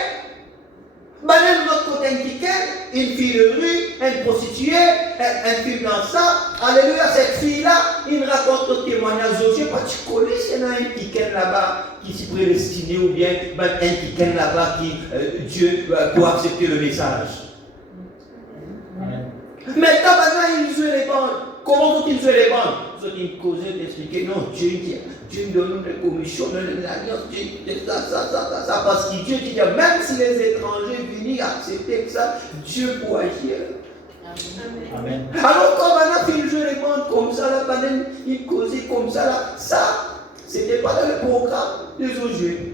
Banen notre côté une fille de rue, une prostituée, un fille dans ça. Alléluia, cette fille-là, il raconte le témoignage Josué. Parce que tu connais, c'est un ticket là-bas qui s'y prédestiné ou bien un ticket là-bas qui Dieu doit accepter le message. Maintenant, ils jouent les bandes. Comment ont-ils joué les bandes? Ils ont causé d'expliquer, non, Dieu me donne une commission, ça, parce que Dieu dit, même si les étrangers viennent accepter ça, Dieu peut agir. Amen. Alors, quand maintenant ils jouent les bandes comme ça, là, ils causaient comme ça, là, ça, c'était pas dans le programme de Josué.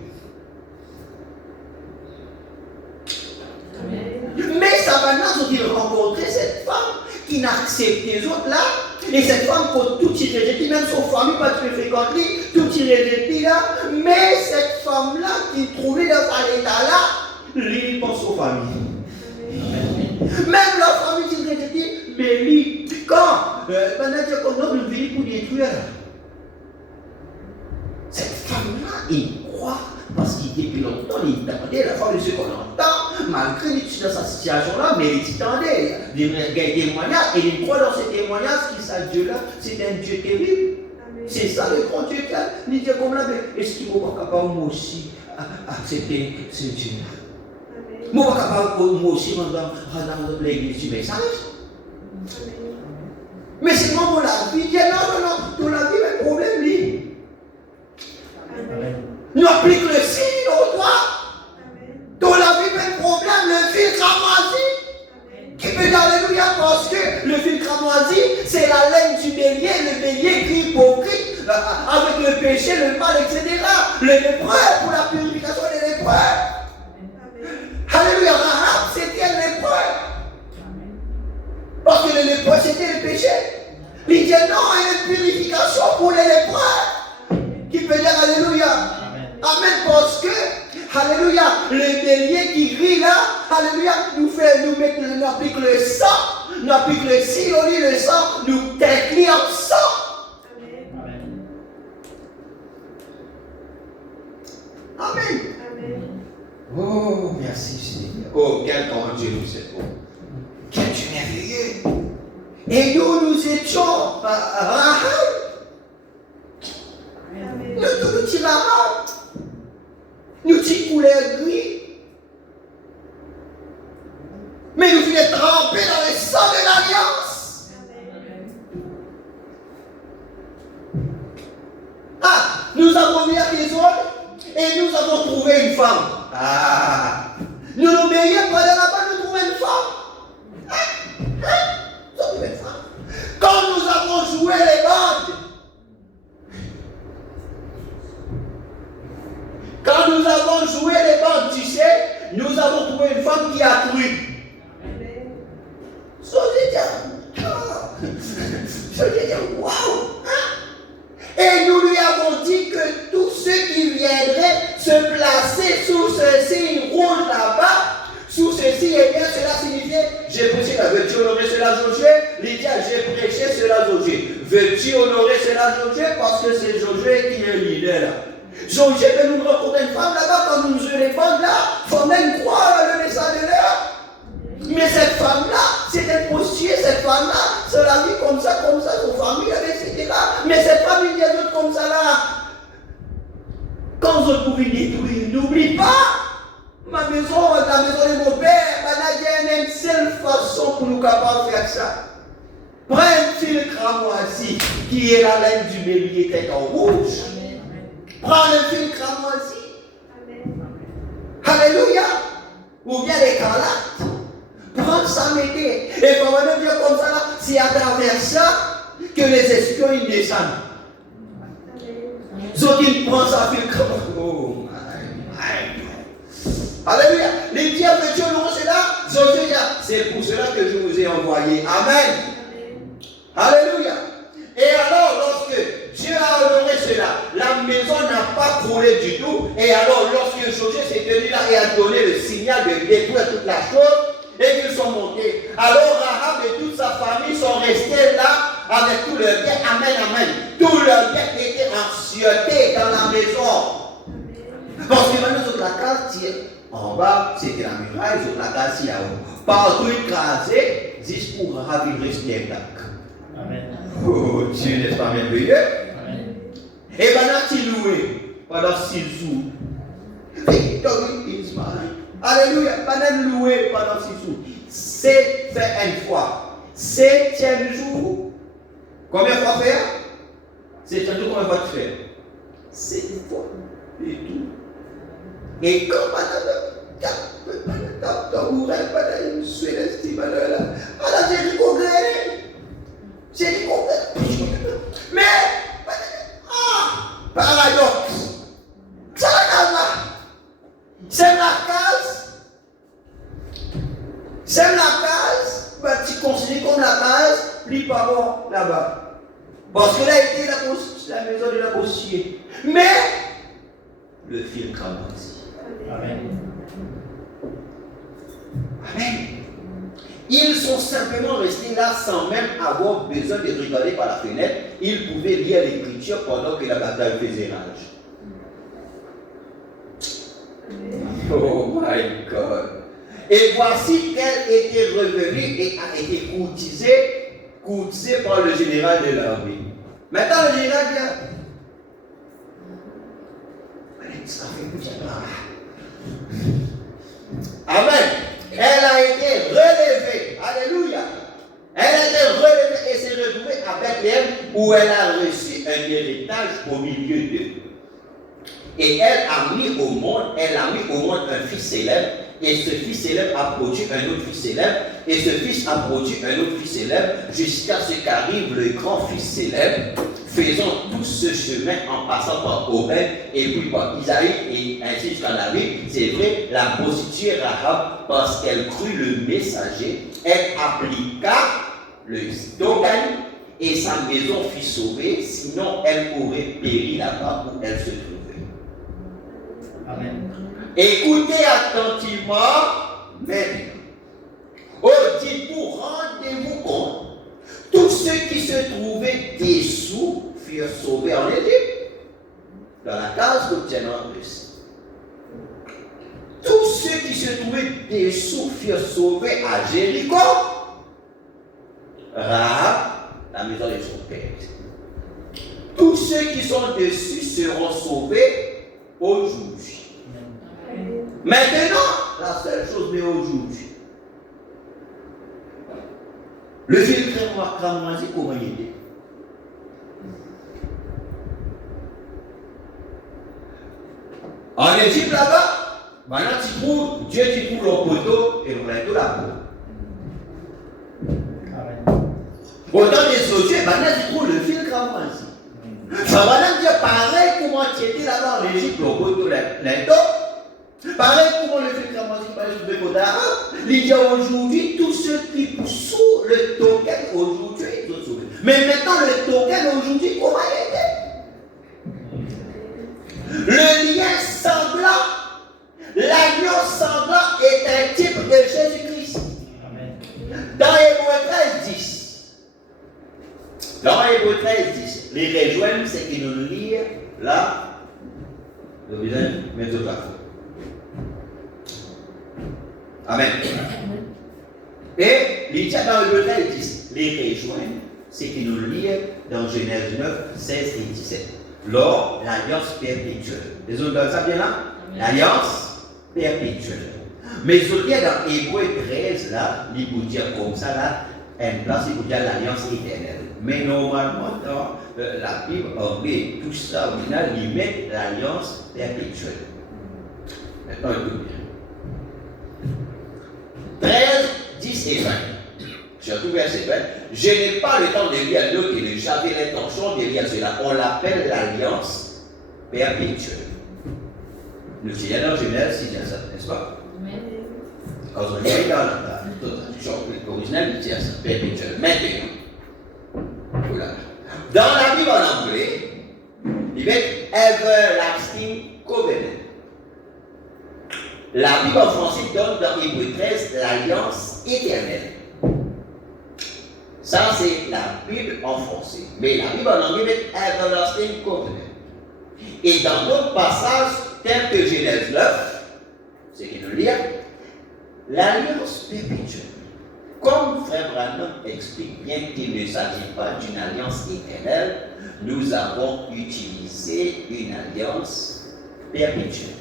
Mais ça maintenant, ils ont rencontré cette femme qui n'a accepté les autres là, et cette femme pour tout y rejeter, même son famille, pas de fréquenter, tout y rejeter là, mais cette femme là qui trouvait dans cet état là, lui pense aux familles. Même la famille qui rejetait, mais lui, quand maintenant Dieu qu'on une vie pour détruire, cette femme là, il croit. Parce qu'il depuis longtemps, il entendait la femme de ce qu'on entend, malgré l'étude dans sa situation-là, mais il entendait des témoignages, et il croit dans ces témoignages qui ça Dieu-là, c'est un Dieu terrible. C'est ça le grand Dieu qui a dit comme là, mais est-ce qu'il ne va pas capable moi aussi accepter ce Dieu-là? Moi, moi aussi, dans l'église du message. Mais c'est moi, la vie. Non, dans la vie, il y a un problème, lui. Nous appliquons le signe au droit. Dans la vie, il y a un problème, le fil cramoisi. Qui peut dire alléluia parce que le fil cramoisi, c'est la laine du bélier, le bélier qui est hypocrite, avec le péché, le mal, etc. Le lépreux pour la purification des lépreux. Alléluia, Rahab, c'était un lépreux. Parce que le lépreux, c'était le péché. Il dit non, il y a une purification pour les lépreux. Qui peut dire alléluia. Amen, parce que, alléluia, le bélier qui rit là, alléluia, nous applique le sang, nous applique le signe, on dit le sang, nous t'incline en sang. Amen. Amen. Oh, merci Seigneur. Oh, quel grand Dieu nous est beau. Quel Dieu merveilleux. Et nous étions Rahab. Nous étions Rahab. Nous étions couleur gris. Mais nous voulons tremper dans le sang de l'alliance. Ah, nous avons mis à des autres et nous avons trouvé une femme. Ah, nous nous meilleurs pas là-bas, nous trouvons une femme. Nous trouvons une femme. Quand nous avons joué les bandes, tu sais, nous avons trouvé une femme qui a cru. Je dis, waouh! Et nous lui avons dit que tous ceux qui viendraient se placer sous ce signe rouge là-bas, sous ceci, et bien cela signifiait, j'ai prêché, veux-tu honorer cela Josué? Lydia, j'ai prêché cela Josué. Veux-tu honorer cela Josué? Parce que c'est Josué qui est leader là. Josué veut nous rencontrer une femme là-bas, quand nous jouons les femmes là, il faut même croire le message de l'heure. Mais cette femme-là, c'était prostituée, cette femme-là, c'est la vie comme ça, son famille, etc. Mais cette famille, il y a d'autres comme ça là. Quand vous pouvez détruire, n'oublie pas, ma maison, la maison de mon père, il y a une seule façon pour nous capables de faire ça. Prends un fil cramoisi, qui est la laine du bélier tête en rouge. Prends le fil cramoisi. Alléluia. Ou bien l'écarlate. Prends ça, mettez. Et pour maintenant dire comme ça, c'est à travers ça que les espions ils descendent. Donc ils prennent ça, fil cramoisi. Oh, alléluia. Les diables de Dieu nous cela. C'est pour cela que je vous ai envoyé. Amen. Alléluia. Et alors, lorsque Dieu a honoré cela, la maison n'a pas coulé du tout. Et alors, lorsque Josué s'est tenu là et a donné le signal de détruire toute la chose, et qu'ils sont montés, alors Rahab et toute sa famille sont restés là avec tout leur bien. Amen, amen. Tout leur bien était enchioté dans la maison. Parce que maintenant, sur la case, en bas, c'était la muraille, sur la case, là-haut. Partout écrasé, juste pour Rahab, il restait là. Amen. Oh, Dieu n'est pas merveilleux. Amen. Et maintenant, il loué pendant 6 jours. Victory is mine. Alléluia. Pendant loué pendant 6 jours. C'est fait une fois. 7e jour. Combien de fois faire? 7e jour, combien de fois tu fais? 7 fois. Et tout. Et quand j'ai dit mais paradoxe. C'est la case là. C'est la case. C'est la case. Bah, tu considères comme la case, plus pas bon là-bas. Parce que là, il était la maison de la bossier. Mais le fil cramoisi. Amen. Amen. Ils sont simplement restés là sans même avoir besoin de regarder par la fenêtre. Ils pouvaient lire l'écriture pendant que la bataille faisait rage. Oh my God. Et voici qu'elle était revenue et a été courtisée par le général de l'armée. Maintenant le général vient. Ça fait beaucoup de Amen. où elle a reçu un héritage au milieu d'eux. Et elle a mis au monde un fils célèbre, et ce fils célèbre a produit un autre fils célèbre, et ce fils a produit un autre fils célèbre, jusqu'à ce qu'arrive le grand fils célèbre, faisant tout ce chemin en passant par Obed et puis par Isaïe, et ainsi jusqu'à David. C'est vrai, la prostituée Rahab, parce qu'elle crut le messager, elle appliqua le Dogan, et sa maison fut sauvée, sinon elle aurait péri là-bas où elle se trouvait. Amen. Écoutez attentivement maintenant. Oh, dites-vous, rendez-vous compte. Tous ceux qui se trouvaient dessous furent sauvés en Égypte, dans la case qu'obtiennent en Russie. Tous ceux qui se trouvaient dessous furent sauvés à Jéricho. Rahab, la maison de son père. Tous ceux qui sont dessus seront sauvés aujourd'hui. Maintenant, la seule chose, mais aujourd'hui, le film cramoisi, comment il était? En Égypte, là-bas, maintenant tu trouves, Dieu tu trouves le poteau et le linteau là-bas. Autant des sociaux, maintenant tu trouves le film cramoisi. Ça va même dire pareil comment tu étais là-bas en Égypte, le poteau, linteau. Pareil comment le fait cramoisi qui parlait sur le côté arabe, il dit aujourd'hui, tous ceux qui sous le token aujourd'hui, ils sont sauvés. Mais maintenant, le token aujourd'hui, comment il était? Le lien sanglant, l'agneau sanglant est un type de Jésus-Christ. Dans Hébreux 13, 10. Dans Hébreux 13, 10. Les rejoindre, c'est qu'ils nous lisent là, le visage, mais de la foi. Amen. Et il dit dans le verset 10, les rejoindre, c'est qu'il nous lit dans Genèse 9, 16 et 17. Lors, l'alliance perpétuelle. Les autres dans ça bien là? L'alliance perpétuelle. Mais je lis dans Hébreux 13, là, il vous dire comme ça, là, une place, il vous dire l'alliance éternelle. Mais normalement, dans la Bible, on met tout ça au final, il met l'alliance perpétuelle. Maintenant, écoute bien. 13, 10 et 20. Surtout verset 20. Je n'ai pas le temps de lire l'autre et j'avais l'intention de lire cela. On l'appelle l'alliance perpétuelle. Nous disons dans Genèse, c'est bien ça, n'est-ce pas? Quand on lit dans la traduction originale, il dit ça, perpétuelle. Maintenant, voilà. Dans la Bible en anglais, il met everlasting covenant. La Bible en français donne dans Hébreux 13 l'alliance éternelle. Ça, c'est la Bible en français. Mais la Bible en anglais met everlasting covenant. Et dans d'autres passages, tels que Genèse 9, c'est qu'il nous lit, l'alliance perpétuelle. Comme Frère Branham explique bien qu'il ne s'agit pas d'une alliance éternelle, nous avons utilisé une alliance perpétuelle.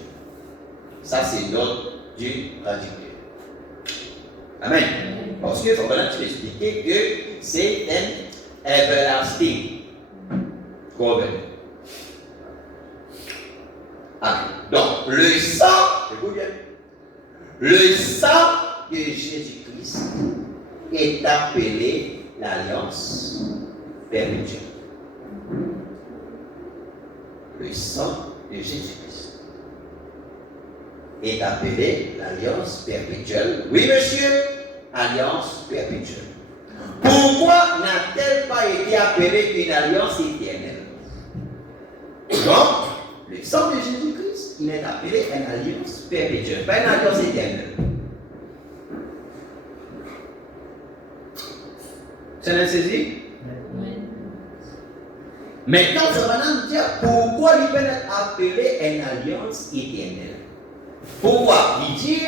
Ça, c'est notre Dieu radical. Amen. Parce qu'il faut vraiment expliquer que c'est un everlasting covenant. Amen. Donc, le sang, écoute bien, le sang de Jésus-Christ est appelé l'alliance perpétuelle. Le sang de Jésus-Christ est appelé l'alliance perpétuelle. Oui, monsieur, alliance perpétuelle. Pourquoi n'a-t-elle pas été appelée une alliance éternelle? Donc, le sang de Jésus-Christ, il est appelé une alliance perpétuelle, pas une alliance éternelle. Ça l'a saisi? Maintenant, ça va nous dire pourquoi il peut être appelé une alliance éternelle. Pourquoi? Il dit,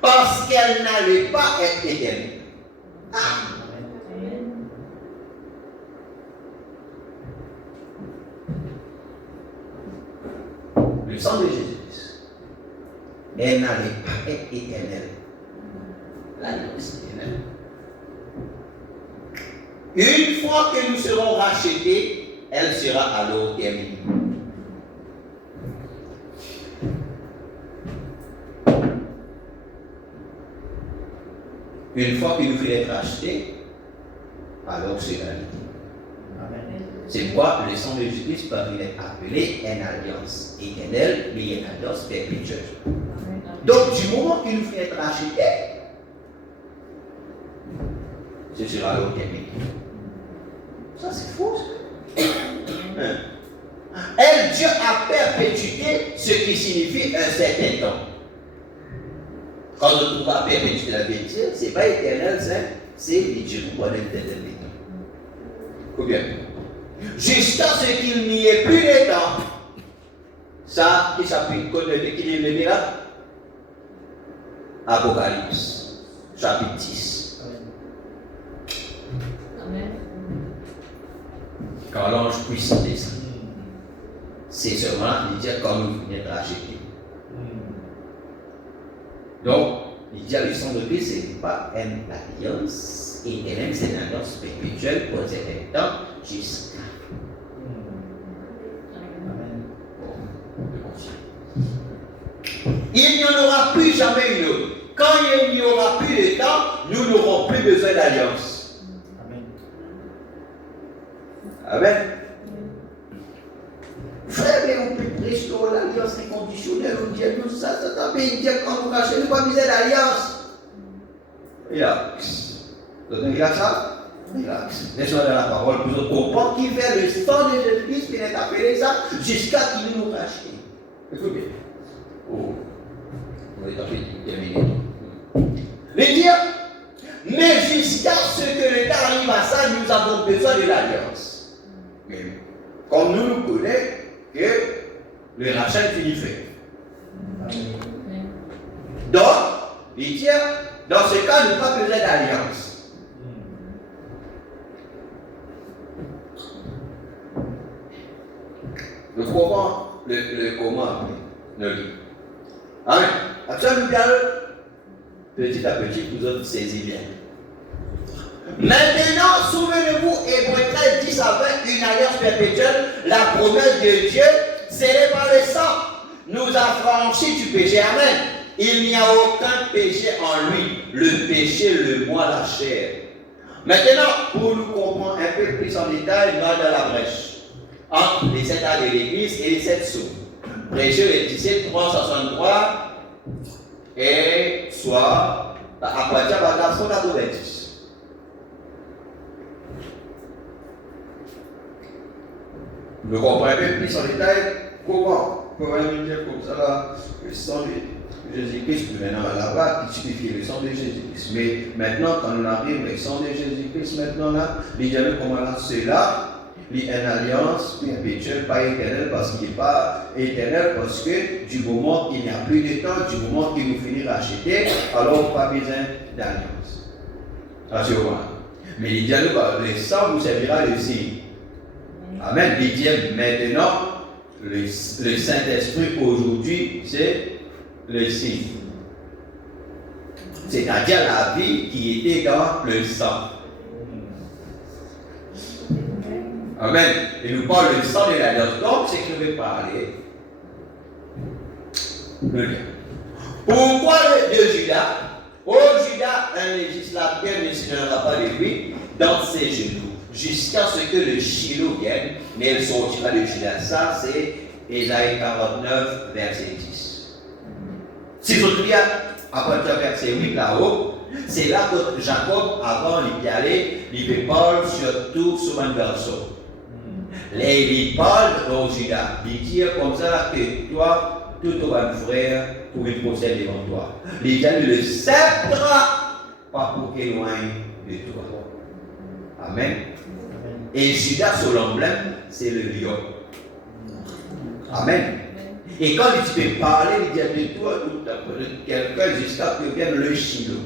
parce qu'elle n'allait pas être éternelle. Le sang de Jésus-Christ, elle n'allait pas être éternelle. L'alliance éternelle. Une fois que nous serons rachetés, elle sera alors terminée. Une fois que nous allons être rachetés, alors c'est la vie. C'est pourquoi le sang de Jésus peut être appelé une alliance éternelle, mais une alliance perpétuelle. Donc, du moment que nous allons être rachetés, ce sera alors terminé. Ça, c'est faux. Dieu a perpétué ce qui signifie un certain temps. Quand on trouve à perpétuer la vérité, ce n'est pas éternel, c'est Dieu pour un éternel temps. Ou bien, jusqu'à ce qu'il n'y ait plus de temps. Ça, qui s'appuie, qui est le miracle? Apocalypse, chapitre 10. Amen. Quand l'ange puissant descend, c'est seulement il dit quand nous venons d'être rachetés. Donc, il dit le sang de Christ, ce n'est pas une alliance éternelle, c'est une alliance perpétuelle pour un certain temps jusqu'à. Il n'y en aura plus jamais une autre. Quand il n'y aura plus de temps, nous n'aurons plus besoin d'alliance. Amen. Frère, mais on peut prêcher l'alliance inconditionnelle, on dit nous ça t'a bien dire quand on cache, nous pas besoin d'alliance. Relax. Relax ça? Relax. Laissons dans la parole pour nous comprendre qui fait le sang de Jésus-Christ, qui est appelé ça, jusqu'à qu'il nous rachète. Écoute bien. Oh. On est en train de terminer. Les dire, mais jusqu'à ce que l'État arrive à ça, nous avons besoin de l'alliance. Comme nous nous connaissons, que le rachat est fini fait. Donc, il dit, dans ce cas, nous n'avons pas besoin d'alliance. Le comment après, le lit. Amen. Actuellement, nous allons petit à petit, vous autres saisir bien. Maintenant, souvenez-vous, Hébreux 13, 10 à 20, une alliance perpétuelle, la promesse de Dieu, scellée par le sang, nous affranchit du péché. Amen. Il n'y a aucun péché en lui. Le péché, le moi, la chair. Maintenant, pour nous comprendre un peu plus en détail, il va dans la brèche entre les 7 ans de l'église et les 7 sous. Prêcheur est 17, 363 et soit à partir de la 190. Vous comprenez un peu plus en détail comment nous dire comme ça là, le sang de Jésus-Christ, maintenant là-bas, qui suffit le sang de Jésus-Christ. Mais maintenant, quand on arrive le sang de Jésus-Christ, maintenant là, les gens comment là, cela, il y a une alliance perpétuelle, pas éternelle, parce qu'il n'est pas éternel, parce que du moment qu'il n'y a plus de temps, du moment qu'il nous finit racheter, alors pas besoin d'alliance. Rassurez-moi. Mais il dit à nous, le sang vous servira de signe. Amen. Il dit maintenant, le Saint-Esprit aujourd'hui, c'est le signe. C'est-à-dire la vie qui était dans le sang. Amen. Il nous parle du sang de l'alliance. Donc, c'est que je vais parler. Pourquoi le Dieu Judas? Oh, Judas, un législateur ne se tiendra pas de lui dans ses genoux, jusqu'à ce que le Shiloh vienne, mais il sortira de Judas. Ça, c'est Ésaïe 49, verset 10. Si vous lisez à partir du verset 8 là-haut, c'est là que Jacob, avant d'y aller, il parle surtout sur un verset. Il parle au Judas, il dit comme ça que toi, tout ton frère, pour une procès devant toi. Il dit le sceptre, pas pour éloigner de toi. Amen. Et Judas sur l'emblème, c'est le lion. Amen. Et quand il peut parler, il dit de toi, quelqu'un jusqu'à ce que vienne le Shiloh.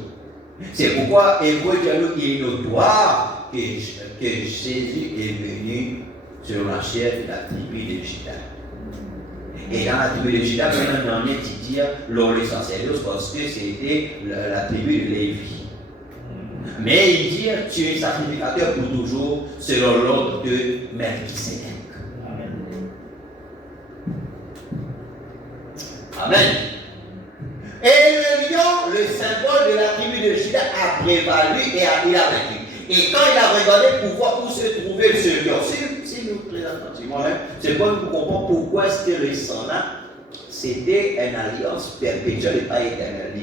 C'est pourquoi Hébreux il est notoire que Jésus est venu sur la chair de la tribu de Judas. Et dans la tribu de Judas, on a un qui dit l'on les sacerdotes parce que c'était la tribu de Lévi. Mais il dit, tu es sacrificateur pour toujours, selon l'ordre de Melchisédek. Amen. Amen. Et le lion, le symbole de la tribu de Juda, a prévalu et il a vaincu. Et quand il a regardé pour voir où se trouvait ce lion, si nous plaisons attentivement, c'est bon pour comprendre pourquoi est-ce que le sang là, c'était une alliance perpétuelle et pas éternelle.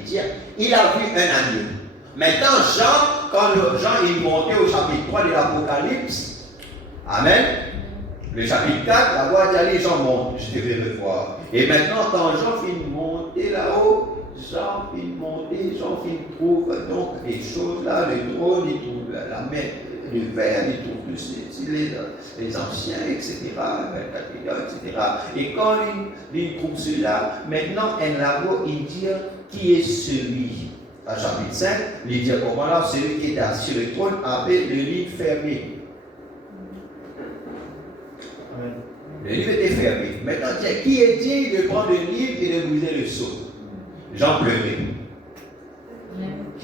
Il a vu un agneau. Maintenant, Jean, quand Jean est monté au chapitre 3 de l'Apocalypse, Amen, le chapitre 4, la voix dit, Jean monte, je devais le voir. Et maintenant, quand Jean finit de monter là-haut, Jean trouve donc les choses là, le trône, il trouve la main, le verre, il trouve les anciens, etc., etc. Et quand il trouve cela, maintenant, un lago, il dit qui est celui. À chapitre 5, il dit comment là, celui qui est assis sur le trône avait le livre fermé. Amen. Le livre était fermé. Maintenant, tiens, qui est digne de prendre le livre et de briser le sceau? Jean pleurait.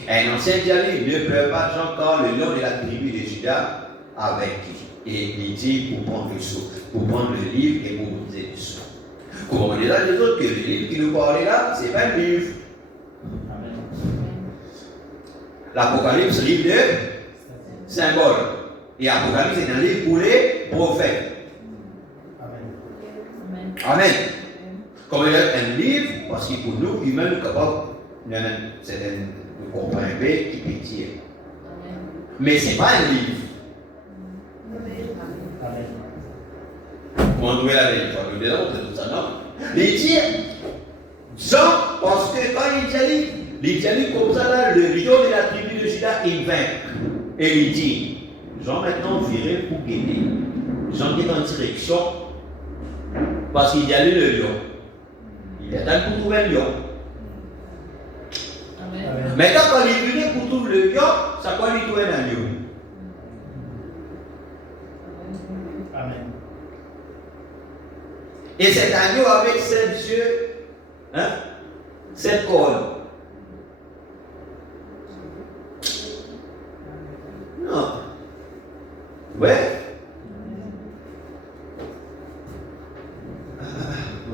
Un ancien dit à lui, ne pleure pas Jean, car le lion de la tribu de Juda a vaincu. Et il dit pour prendre le sceau, pour prendre le livre et pour briser le sceau. Comme on dit là, les autres, que le livre qui nous parlait là, c'est pas un livre. Amen. L'Apocalypse, livre de symbole. Et l'Apocalypse, c'est un livre pour les prophètes. Amen. Amen. Comme il y a un livre, parce que pour nous, humains, nous capables, c'est un comprendre qui pétille. Mais ce n'est pas un livre. Amen. On doit la lire, on doit tout ça, non? Il dit, Jean, parce que quand il dit comme ça, là, le lion de la tribu de Juda, il vainc. Et il dit, Jean maintenant virait pour gagner. Jean est en direction, parce qu'il y a le lion. Il attend pour trouver le lion. Amen. Maintenant, quand il venait pour trouver le lion, ça quoi lui trouver un lion? Amen. Et cet agneau avec 7 yeux, 7 cornes. Non. Ouais.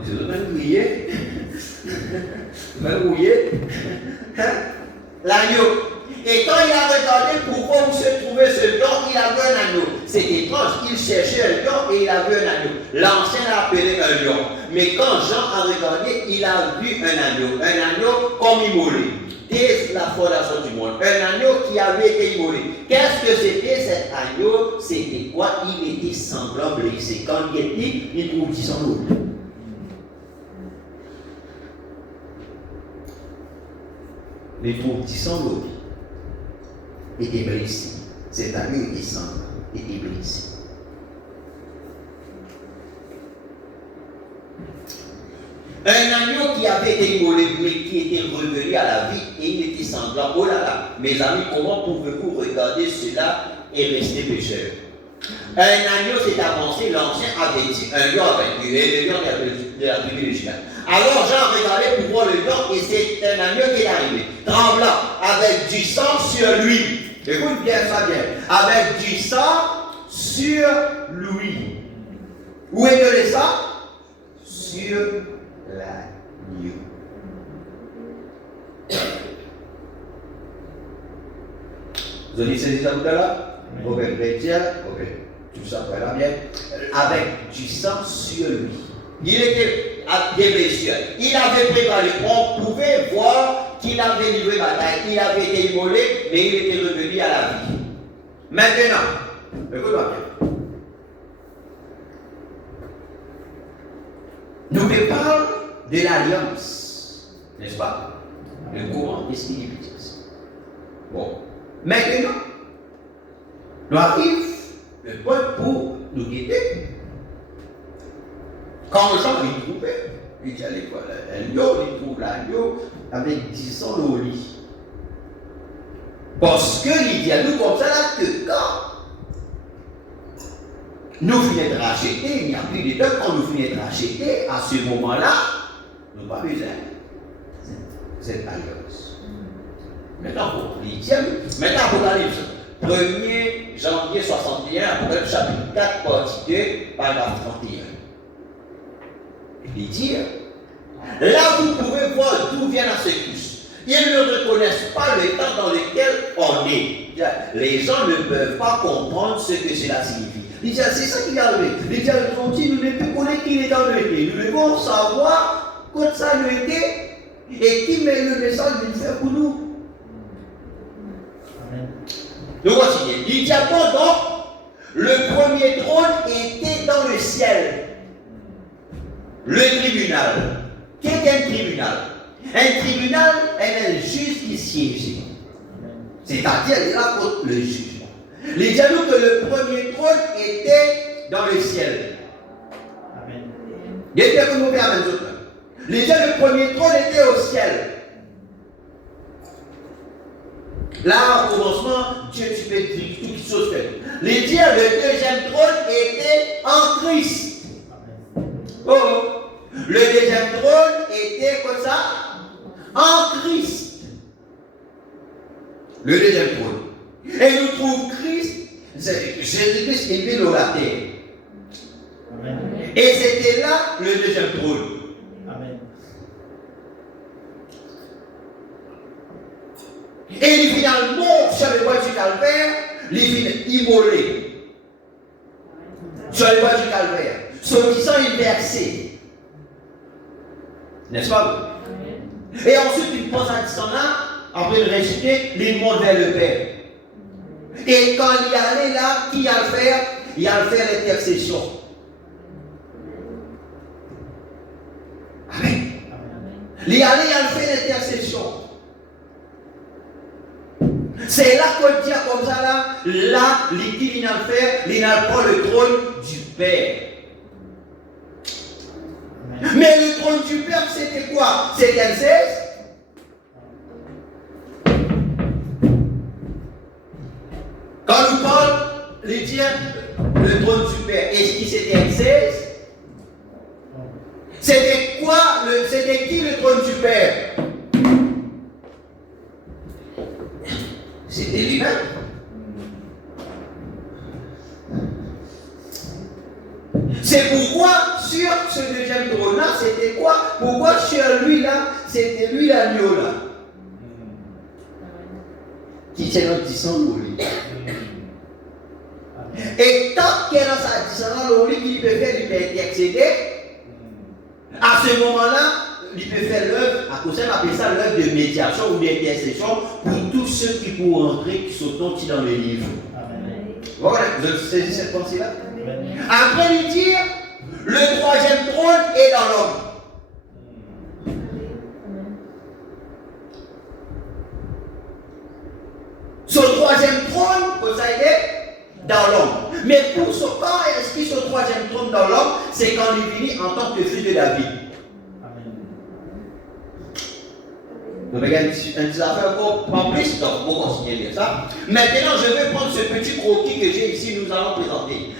Je dois même crier. L'agneau. Et quand il a regardé pour voir où se trouvait ce lion, il a vu un agneau. C'est étrange, il cherchait un lion et il a vu un agneau. L'ancien l'a appelé un lion. Mais quand Jean a regardé, il a vu un agneau comme immolé. Dès la fondation du monde, un agneau qui avait été immolé. Qu'est-ce que c'était cet agneau? C'était quoi? Il était sanglant blessé. Quand il était, il trouve qu'il s'en l'eau. Les trouve qui sont l'eau était blessé. Cet agneau était sanglant, était blessé. Un agneau qui avait été immolé, mais qui était revenu à la vie et il était sanglant. Oh là là, mes amis, comment pouvez-vous regarder cela et rester pécheur? Un agneau s'est avancé, l'ancien avait dit un lion a vaincu, et le lion de la tribu de Juda. Alors Jean regardait pour voir le lion et c'est un agneau qui est arrivé, tremblant, avec du sang sur lui. Écoute bien ça bien. Avec du sang sur lui. Où est le sang? Sur l'agneau. Vous avez saisi ça tout à l'heure? Ok, chrétien, ok. Tout ça, voilà bien. Avec du sang sur lui. Il était à des blessures. Il avait préparé. On pouvait voir qu'il avait livré bataille. Il avait été immolé, mais il était revenu à la vie. Maintenant, écoute-moi bien. Nous te parlons de l'alliance, n'est-ce pas? Le courant des spiritualistes. Bon. Maintenant, nous arrive le point pour nous guider. Quand Jean il trouvait, il dit à l'école, l'agneau, il trouve l'agneau avec 10 ans au lit. Parce qu'il dit à nous comme ça là que quand nous finissons de racheter, il n'y a plus de temps, quand nous finissons de racheter, à ce moment-là, nous n'avons pas besoin de cette alliance. Maintenant, Apocalypse, 1er janvier 61, Apocalypse chapitre 4, partie 2, paragraphe 31. Il dit, là vous pouvez voir d'où vient la secousse. Ils ne reconnaissent pas le temps dans lequel on est. Les gens ne peuvent pas comprendre ce que cela signifie. Il dit, c'est ça qui est arrivé. Les gens ont dit, nous ne pouvons connaître qui est dans le été. Nous devons savoir quand ça le été et qui met le message de faire pour nous. Amen. Nous continuons. Il dit, donc, le premier trône était dans le ciel. Le tribunal. Qu'est-ce qu'un tribunal? Un tribunal est un juge qui siège. C'est-à-dire là contre le jugement. Il dit nous que le premier trône était dans le ciel. Amen. Il dit que nous verrons les autres. Il dit le premier trône était au ciel. Là, au commencement, Dieu, tu peux dire toutes choses faites. Il dit le deuxième trône était en Christ. Oh, le deuxième trône était comme ça, en Christ. Le deuxième trône. Et nous trouvons Christ, c'est Jésus-Christ qui est venu à la terre. Amen. Et c'était là le deuxième trône. Amen. Et finalement, sur le bois du calvaire, il vient immolé. Sur le bois du calvaire. Son sang est versé. N'est-ce pas? Et ensuite, il pose à ce sang-là, après le réciter, il monte vers le Père. Et quand il y allait là, qui a le faire? Il a le faire l'intercession. Amen. Il y allait, il a le faire l'intercession. C'est là qu'on dit comme ça là, il dit il a le faire, il a pas le trône du Père. Mais le trône du Père, c'était quoi? C'était un 16. Quand nous parlons, les dire le trône du Père, est-ce que c'était un 16? C'était quoi? C'était qui le trône du Père? C'était lui-même. C'est pourquoi sur ce deuxième trône-là, c'était quoi? Pourquoi sur lui-là, c'était lui l'agneau là? Qui tient notre disant l'oli. Et tant qu'elle a sa disant l'oli, qu'il peut faire, il peut accéder. À ce moment-là, il peut faire l'œuvre, à cause on appelle ça l'œuvre de médiation ou d'intercession pour tous ceux qui pourront entrer, qui sont tombés dans les livres. Voilà, vous saisissez cette pensée-là? Après lui dire, le troisième trône est dans l'homme. Ce troisième trône, vous savez, dans l'homme. Mais pour ce quand est-ce qu'il ce troisième trône dans l'homme? C'est quand il vient en tant que fils de David. Donc, il y a une petite affaire en plus, donc on va continuer ça. Maintenant, je vais prendre ce petit croquis que j'ai ici, nous allons présenter.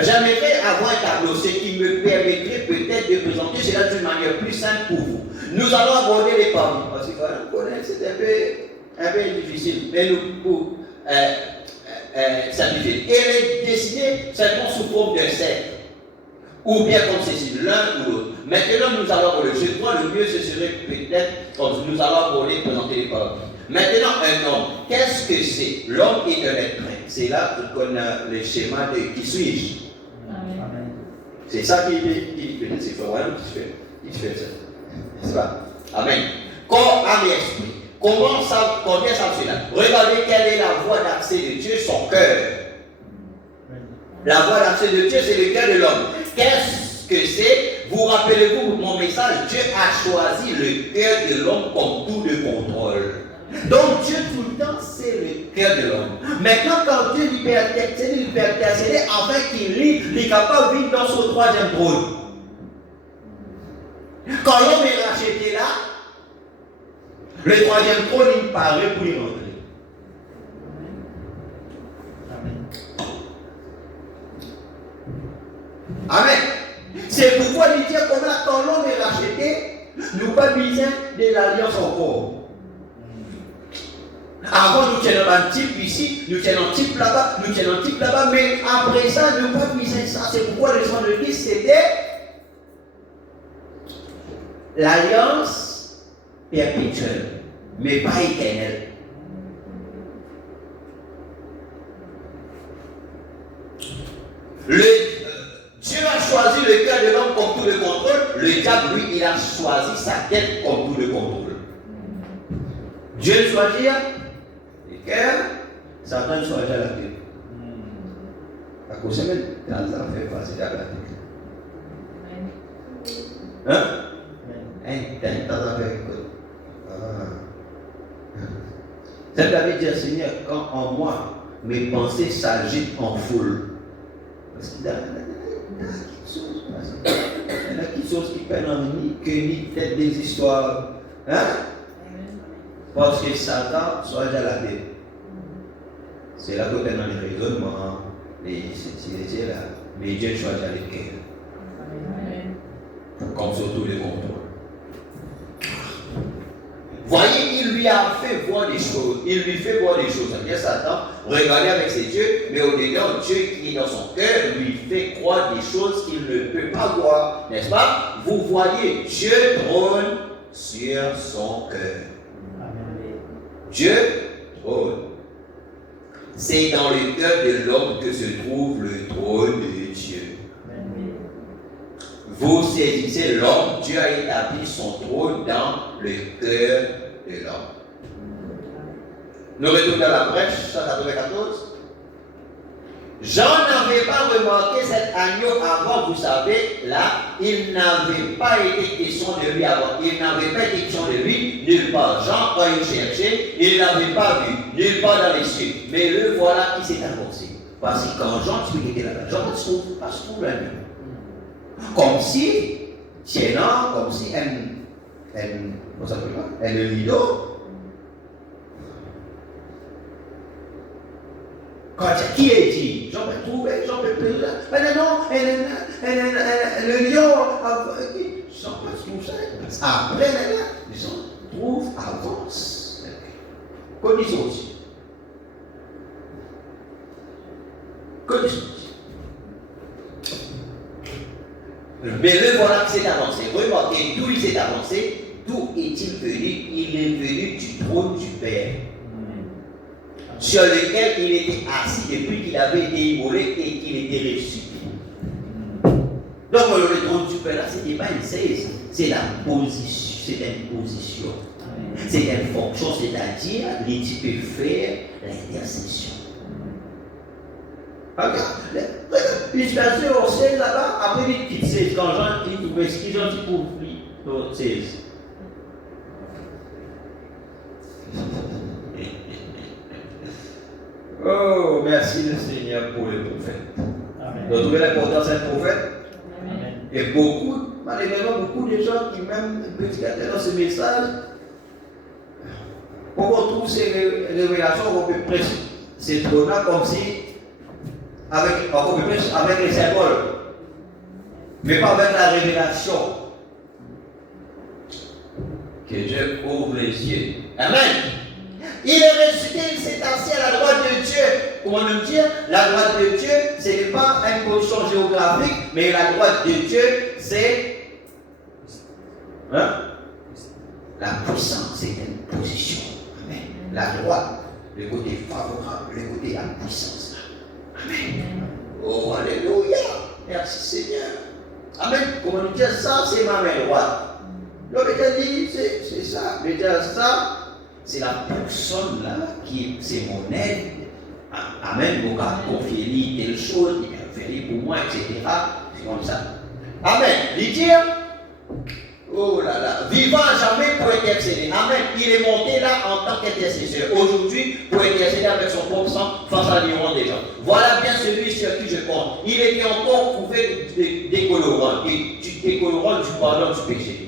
J'aimerais avoir un tableau, ce qui me permettrait peut-être de présenter cela d'une manière plus simple pour vous. Nous allons aborder les parmi, parce que vous connaissez, c'est un peu difficile, mais nous, pour simplifier. Et elle est dessinée seulement sous forme de cercle, ou bien comme ceci, l'un ou l'autre. Maintenant, nous allons aborder. Je crois le mieux, ce serait peut-être, comme nous allons aborder, présenter les parmi. Maintenant, un homme, qu'est-ce que c'est? L'homme est un être. C'est là qu'on a le schéma de qui suis-je. C'est ça qui fait. C'est Florian qui fait ça. N'est-ce pas? Amen. Corps, âme et esprit. Comment ça cela? Regardez quelle est la voie d'accès de Dieu, son cœur. La voie d'accès de Dieu, c'est le cœur de l'homme. Qu'est-ce que c'est? Vous rappelez-vous mon message? Dieu a choisi le cœur de l'homme comme tout de contrôle. Donc Dieu tout le temps, c'est le cœur de l'homme. Maintenant, quand Dieu lui peut intercéder afin qu'il est capable de vivre dans son troisième trône. Quand l'homme est racheté là, le troisième trône, il paraît pour y rentrer. Amen. C'est pourquoi il dit comme là, quand l'homme est racheté, nous pas besoin de l'alliance encore. Avant, nous tenons un type ici, nous tenons un type là-bas, nous tenons un type là-bas, mais après ça, nous pas miser ça. C'est pourquoi le sang de Christ, c'était l'alliance perpétuelle, mais pas éternelle. Dieu a choisi le cœur de l'homme comme tout le contrôle. Le diable, lui, il a choisi sa tête comme tout le contrôle. Dieu choisit le cœur, Satan choisit la tête. À cause de ça, ça fait passer la tête. Hein? Ça veut dire, Seigneur, quand en moi, mes pensées s'agitent en foule. Parce qu'il y a quelque chose qui pène en ni que ni peut-être des histoires. Hein? Parce que Satan soit déjà la tête. C'est là que tu es dans les raisonnements, là. Mais Dieu choisit le cœur. Comme surtout les contrôles. Voyez, il lui a fait voir des choses. Il lui fait voir des choses. Bien Satan, regardez avec ses yeux, mais au-dedans, Dieu qui est dans son cœur lui fait croire des choses qu'il ne peut pas voir. N'est-ce pas? Vous voyez, Dieu trône sur son cœur. Dieu trône. C'est dans le cœur de l'homme que se trouve le trône de Dieu. Vous saisissez l'homme, Dieu a établi son trône dans le cœur de l'homme. Nous retournons à la brèche, 194. Jean n'avait pas remarqué cet agneau avant, vous savez, là, il n'avait pas été question de lui avant. Il n'avait pas été question de lui nulle part. Jean, quand il cherchait, il ne l'avait pas vu, nulle part dans les cieux. Mais le voilà qui s'est avancé. Parce que quand Jean, tu était là-bas, Jean se trouve l'agneau. Comme si, tiennant, comme si un rideau. Quand qui est dit, j'en peux trouver, j'en peux plus. Mais non, le lion, j'en peux trouver ça. Après, les gens trouvent avance. Connaissons aussi. Connaissons aussi. Mais le voilà qui s'est avancé. Remarquez d'où il s'est avancé. D'où est-il venu? Il est venu du trône du Père, sur lequel il était assis depuis qu'il avait été immolé et qu'il était ressuscité. Donc le trône du Père, là, ce n'est pas une chaise, c'est la position, c'est une position. C'est une fonction, c'est-à-dire, il peut faire l'intercession. Regarde, il se passait au ciel là-bas, après il quitte 16, quand Jean, il trouvait ce qu'ils ont dit pour lui, au 16. Oh, merci le Seigneur pour le prophète. Vous trouvez l'importance d'un prophète? Amen. Et beaucoup, malheureusement, beaucoup de gens qui même peuvent dans ce message, on retrouve ces révélations, on peut presque ces trônes-là comme si, avec les symboles, mais pas avec la révélation. Que Dieu ouvre les yeux. Amen. Il est ressuscité, il s'est assis à la droite de Dieu. Comment nous dire? La droite de Dieu, ce n'est pas une position géographique, mais la droite de Dieu, c'est la puissance, c'est une position. Amen. La droite, le côté favorable, le côté de la puissance. Amen. Oh, alléluia. Merci Seigneur. Amen. Comment nous dire ça, c'est ma main droite. Donc, il dit, c'est ça. Mais ça, c'est la personne là qui, c'est mon aide. Amen. Vous pouvez confier telle chose, il a fait pour moi, etc. C'est comme ça. Amen. Il dit, oh là là, vivant jamais pour intercéder. Amen. Il est monté là en tant qu'intercesseur. Aujourd'hui, pour intercéder avec son propre sang face à l'ignorance des gens. Voilà bien celui sur qui je compte. Il était encore couvert décolorant. Du décolorant du pardon du péché.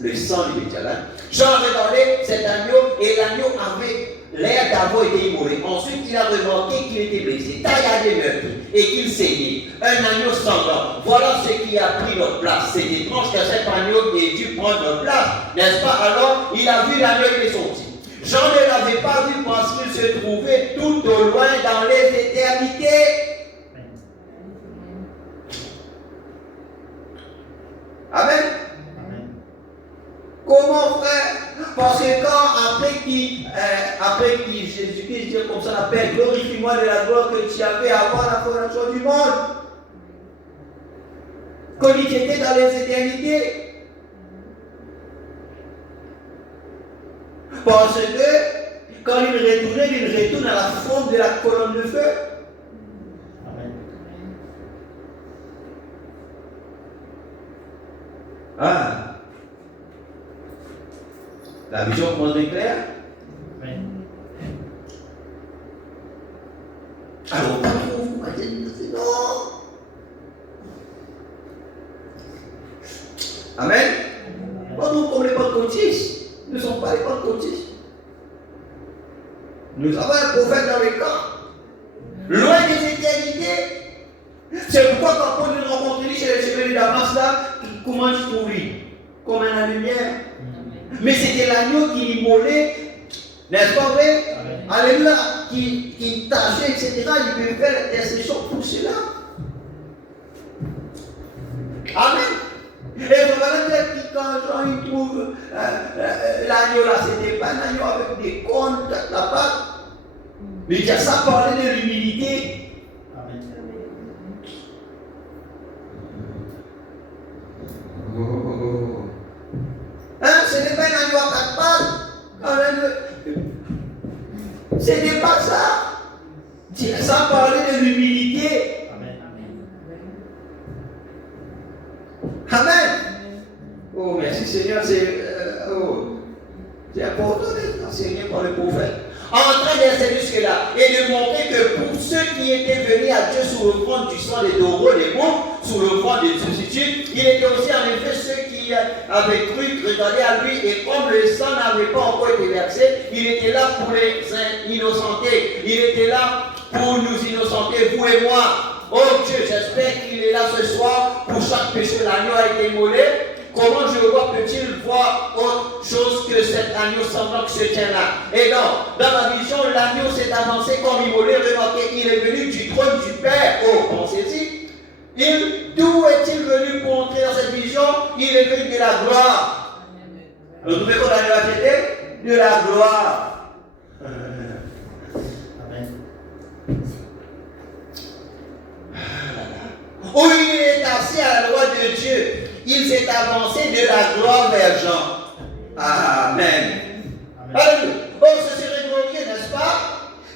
Le sang du bétail. Jean avait parlé cet agneau et l'agneau avait l'air d'avoir été immolé. Ensuite, il a remarqué qu'il était blessé, tailladé, meurtri et qu'il saignait. Un agneau sanglant. Voilà ce qui a pris notre place. C'est étrange que cet agneau ait dû prendre notre place, n'est-ce pas? Alors, il a vu l'agneau, il est sorti. Jean ne l'avait pas vu parce qu'il se trouvait tout au loin dans les éternités. Amen. Comment, frère? Parce que quand, après qu'il Jésus-Christ dit comme ça, la paix, glorifie-moi de la gloire que tu avais avant la fondation du monde. Quand il était dans les éternités. Parce que quand il retourne à la forme de la colonne de feu. Amen. Ah. La vision commence d'être claire. Amen. Alors, vous m'avez dit non. Amen. Pas nous comme les pentecôtistes. Nous ne sommes pas les pentecôtistes. Nous avons un prophète dans le camp. Loin des éternités. C'est pourquoi quand Paul nous rencontre chez le chemin de Damas là, il commence pour lui. Comme la lumière. Mais c'était l'agneau qui immolait, n'est-ce pas vrai? Alléluia, qui tâchait, etc. Il peut faire l'intercession pour cela. Amen. Et voilà que quand Jean il trouve l'agneau là, c'était pas un agneau avec des cornes là-bas. Mais il y a ça parlait de l'humilité. Amen. Ce n'est pas un agneau à quatre pattes. C'était pas ça. Ça parlait de l'humilité. Amen. Amen. Oh, merci Seigneur, c'est important d'être enseigné par le prophète. En train d'enseigner jusque-là et de montrer que pour ceux qui étaient venus à Dieu sous le front du sang des taureaux, des boucs, sous le front des substituts, il était aussi en effet ceux qui avaient cru regarder à lui, et comme le sang n'avait pas encore été versé, il était là pour les innocenter. Il était là pour nous innocenter, vous et moi. Oh Dieu, j'espère qu'il est là ce soir pour chaque péché. L'agneau a été immolé. Comment je vois peut-il voir autre chose que cet agneau semblant qui se tient là? Et non, dans la vision, l'agneau s'est avancé comme immolé. Remarquez, il est venu du trône du Père. Oh, pensez-y. D'où est-il venu pour entrer dans cette vision? Il est venu de la gloire. Vous trouvez qu'on a de de la gloire. Amen. Où il est assis à la droite de Dieu. Il s'est avancé de la gloire vers Jean. Amen. Alléluia. Oh, ce serait glorieux, n'est-ce pas?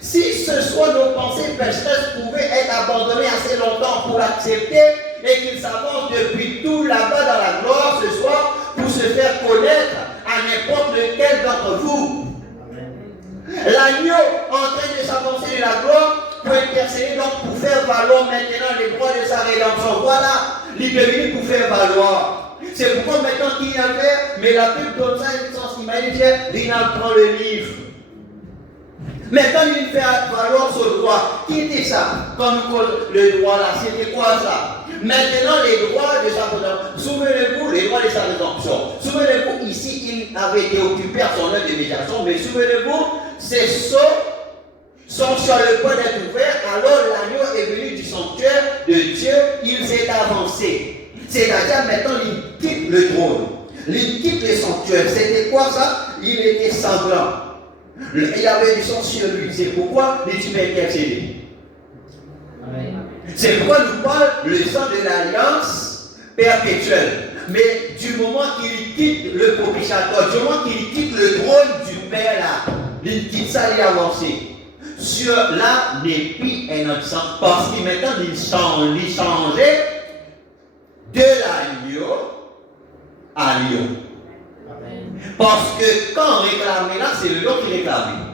Si ce soir nos pensées pécheresses pouvaient être abandonnées assez longtemps pour l'accepter et qu'il s'avance depuis tout là-bas dans la gloire ce soir pour se faire connaître à n'importe lequel d'entre vous. L'agneau en train de s'avancer de la gloire pour intercéder, donc pour faire valoir maintenant les droits de sa rédemption. Voilà, il est venu pour faire valoir. C'est pourquoi maintenant qu'il y a fait, mais la Bible donne ça une sens imaginaire, il prend le livre. Maintenant, il fait valoir ce droit. Qui était ça? Quand nous cause le droit là, c'était quoi ça? Maintenant, les droits de sa rédemption. Souvenez-vous, les droits de sa rédemption. Souvenez-vous, ici, il avait été occupé à son œuvre de médiation, mais souvenez-vous, ces sceaux sont sur le point d'être ouverts. Alors, l'agneau est venu du sanctuaire de Dieu, il s'est avancé. C'est-à-dire, maintenant, il quitte le trône. Il quitte le sanctuaire. C'était quoi ça? Il était sanglant. Il y avait du sang sur lui. C'est pourquoi les types intercédés. C'est pourquoi nous parle le sang de l'alliance perpétuelle. Mais du moment qu'il quitte le propitiatoire, du moment qu'il quitte le trône du Père là, il quitte ça, il est avancé. Sur là, l'épi est notre sang. Parce que maintenant, il changeait de l'agneau à lion. Parce que quand on réclamait là, c'est le lion qui réclamait.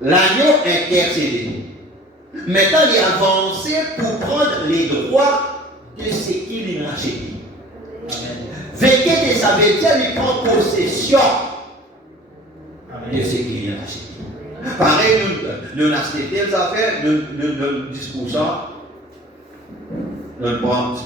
L'agneau intercédé. Maintenant, il est avancé pour prendre les droits de ce qu'il a racheté. Vêté de sa vêture, il prend possession de ce qu'il a racheté. Pareil, nous avons acheté des affaires, nous discussions, nous prenons.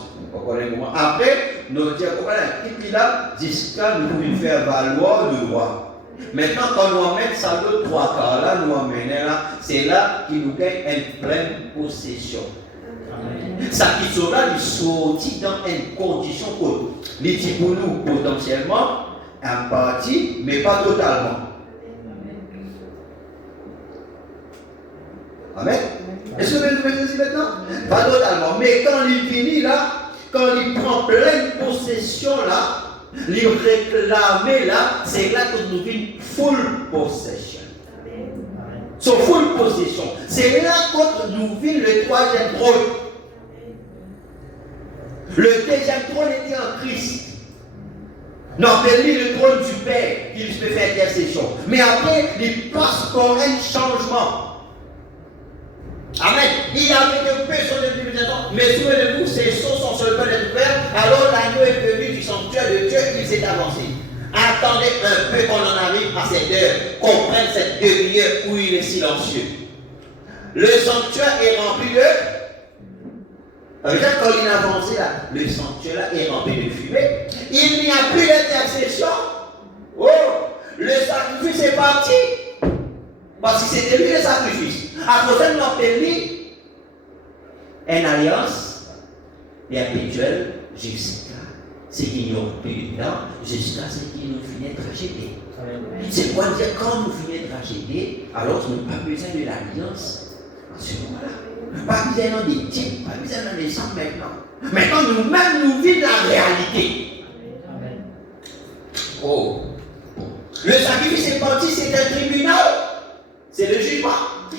Après, nous disons, voilà, qui là, jusqu'à nous pouvons faire valoir le droit. Maintenant, quand nous amènons ça l'autre 3 quarts là, nous amenons là, c'est là qu'il nous gagne une pleine possession. Ça qui sont là, ils sont dans une condition pour nous potentiellement, en partie, mais pas totalement. Amen. Est-ce que vous pouvez ceci maintenant? Pas totalement. Mais quand il finit là, quand il prend pleine possession là, il réclame là, c'est là que nous vivons full possession. So full possession. C'est là que nous vivons le 3e trône. Le 2e trône était en Christ. Non, c'est lui le trône du Père qui peut faire intercession. Mais après, il passe pour un changement. Amen. Il avait de paix sur le début temps. Mais souvenez-vous, ses sceaux sont seulement les ouverts. Alors l'agneau est venu du sanctuaire de Dieu, il s'est avancé. Attendez un peu qu'on en arrive à cette heure, qu'on prenne cette demi-heure où il est silencieux. Le sanctuaire est rempli de. Quand il a avancé là, le sanctuaire là est rempli de fumée. Il n'y a plus d'intercession. Oh, le sacrifice est parti. Parce que c'était lui le sacrifice. À cause de notre pays, une alliance perpétuelle jusqu'à ce qu'il n'y ait plus de temps, jusqu'à ce qu'il nous finisse de tragédie. C'est quoi dire quand nous finissons de tragédie, alors nous n'avons pas besoin de l'alliance à ce moment-là. Pas besoin des types, pas besoin des sangs maintenant. Maintenant, nous-mêmes, nous vivons la réalité. Oh. Le sacrifice est parti, c'est un tribunal. C'est le jugement.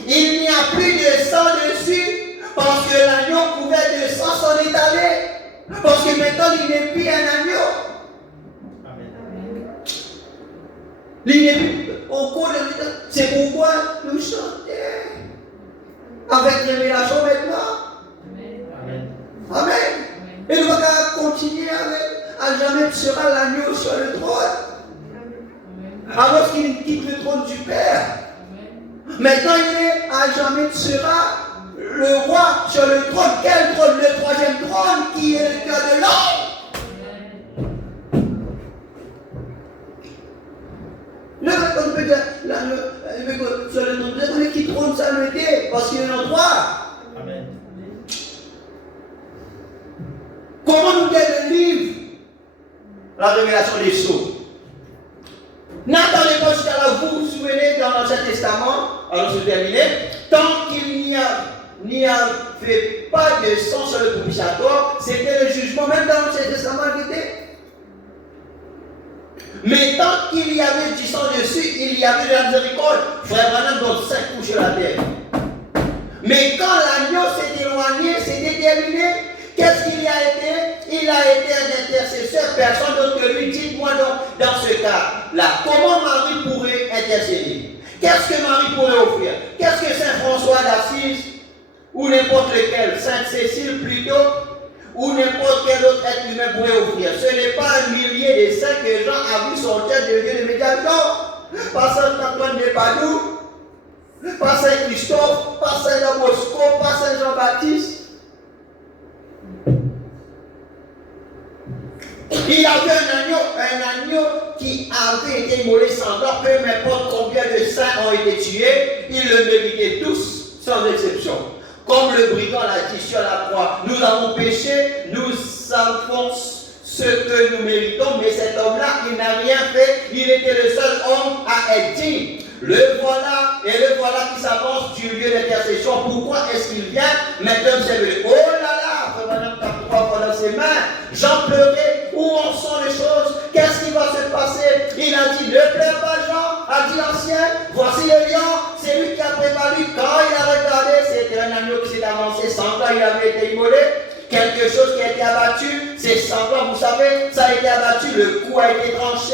Il n'y a plus de sang dessus parce que l'agneau couvert de sang s'en est allé. Parce que maintenant il n'est plus un agneau. Il n'est plus au cours de l'état. C'est pourquoi nous chantons avec révélation maintenant. Amen. Et nous allons continuer avec à jamais tu seras l'agneau sur le trône. Alors qu'il quitte le trône du Père. Maintenant, il est à jamais tu seras le roi sur le trône. Quel trône? Le 3e trône qui est le cœur de l'homme. Le on peut dire, sur le trône, qui trône ça le était, parce qu'il est en droit. Amen. Comment nous gagne le livre? La révélation des sceaux. N'attendez pas jusqu'à là, vous vous souvenez dans l'Ancien Testament, alors c'est terminé, tant qu'il n'y avait pas de sang sur le propitiatoire, c'était le jugement, même dans l'Ancien Testament qui était. Mais tant qu'il y avait du sang dessus, il y avait de la miséricorde. Frère Branham donne 5 coups sur la terre. Mais quand l'agneau s'est éloigné, c'était terminé. Qu'est-ce qu'il a été? Il a été un intercesseur, personne d'autre que lui. Dites-moi donc, dans ce cas-là, comment Marie pourrait intercéder? Qu'est-ce que Marie pourrait offrir? Qu'est-ce que Saint François d'Assise, ou n'importe lequel, Sainte Cécile plutôt, ou n'importe quel autre être humain pourrait offrir? Ce n'est pas un millier de saints que Jean a vu sortir de Dieu de médiation. Pas Saint Antoine de Padoue, pas Saint Christophe, pas Saint Bosco, pas Saint Jean-Baptiste. Il y avait un agneau qui avait été immolé sans gloire, peu importe combien de saints ont été tués, ils le méritaient tous, sans exception. Comme le brigand l'a dit sur la croix, nous avons péché, nous savons ce que nous méritons, mais cet homme-là, il n'a rien fait, il était le seul homme à être digne. Le voilà, et le voilà qui s'avance du lieu d'intercession. Pourquoi est-ce qu'il vient? Maintenant, c'est le oh là là, frère Madame, t'as pourquoi pendant ses mains? Jean pleurait, où en sont les choses? Qu'est-ce qui va se passer? Il a dit, ne pleure pas Jean, a dit l'ancien, voici le lion, c'est lui qui a préparé. Quand il a regardé, c'était un agneau qui s'est avancé, sanglant, il avait été immolé. Quelque chose qui a été abattu, c'est sanglant, vous savez, ça a été abattu, le cou a été tranché.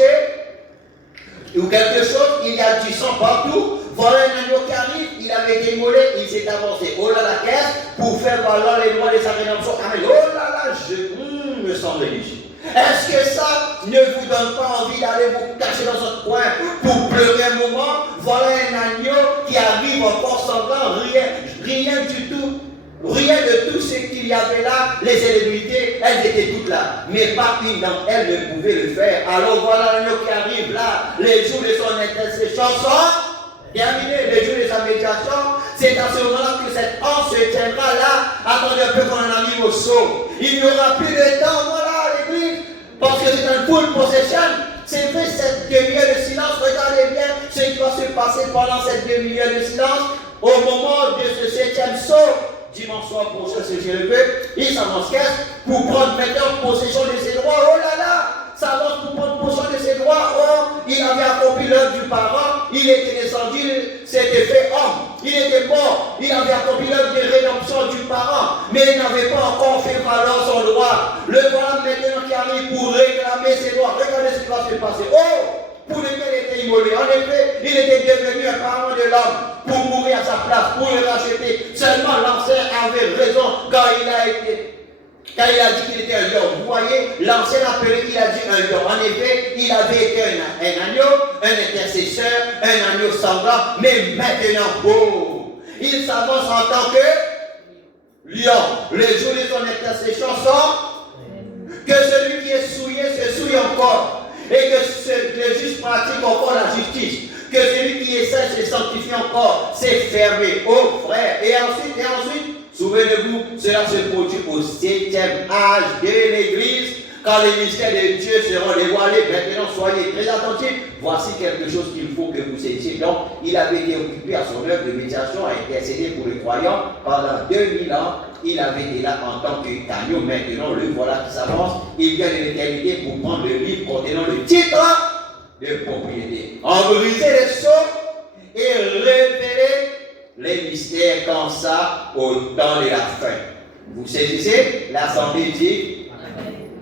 Ou quelque chose, il y a du sang partout. Voilà un agneau qui arrive, il avait été immolé, il s'est avancé au là la caisse pour faire valoir les droits de sa rédemption. Amen. Oh là là, je me sens religieux. Est-ce que ça ne vous donne pas envie d'aller vous cacher dans un coin pour pleurer un moment? Voilà un agneau qui arrive en force sanglant, rien du tout. Rien de tout ce qu'il y avait là, les célébrités, elles étaient toutes là. Mais pas une d'entre elles ne pouvait le faire. Alors voilà l'agneau qui arrive là. Les jours de son intercession sont terminés. Les jours de sa médiation, c'est à ce moment-là que cette anse se tiendra là. Attendez un peu qu'on en arrive au saut. Il n'y aura plus de temps, voilà l'église. Parce que c'est un full possession. C'est vrai, cette demi-heure de silence, regardez bien ce qui va se passer pendant cette demi-heure de silence. Au moment de ce 7e saut, dimanche soir prochain, si je le veux, il s'avance pour prendre maintenant possession de ses droits. Oh là là, s'avance pour prendre possession de ses droits. Oh, il avait accompli l'œuvre du parent, il était descendu, s'était fait homme, il était mort, il avait accompli l'œuvre de rédemption du parent, mais il n'avait pas encore fait valoir son droit. Le voilà maintenant qui arrive pour réclamer ses droits. Regardez ce qui va se passer. Oh, pour lequel il était immolé. En effet, il était devenu un parent de l'homme pour mourir à sa place, pour le racheter. Seulement l'ancien avait raison quand il a dit qu'il était un lion. Vous voyez, l'ancien appelé, il a dit un lion. En effet, il avait été un agneau, un intercesseur, un agneau sanglant, mais maintenant, oh, il s'avance en tant que lion. Les jours de son intercession sont que celui qui est souillé se souille encore. Et que le juge pratique encore la justice. Que celui qui essaie de se sanctifier encore, c'est fermé. Oh frère. Et ensuite, souvenez-vous, cela se produit au 7e âge de l'Église, quand les mystères de Dieu seront dévoilés. Maintenant, soyez très attentifs. Voici quelque chose qu'il faut que vous sachiez. Donc, il avait été occupé à son œuvre de médiation, à intercéder pour les croyants pendant 2000 ans. Il avait été là en tant qu'agneau. Maintenant, le voilà qui s'avance. Il vient de l'éternité pour prendre le livre contenant le titre de propriété. En briser les sceaux et révéler les mystères comme ça au temps de la fin. Vous saisissez? L'Assemblée dit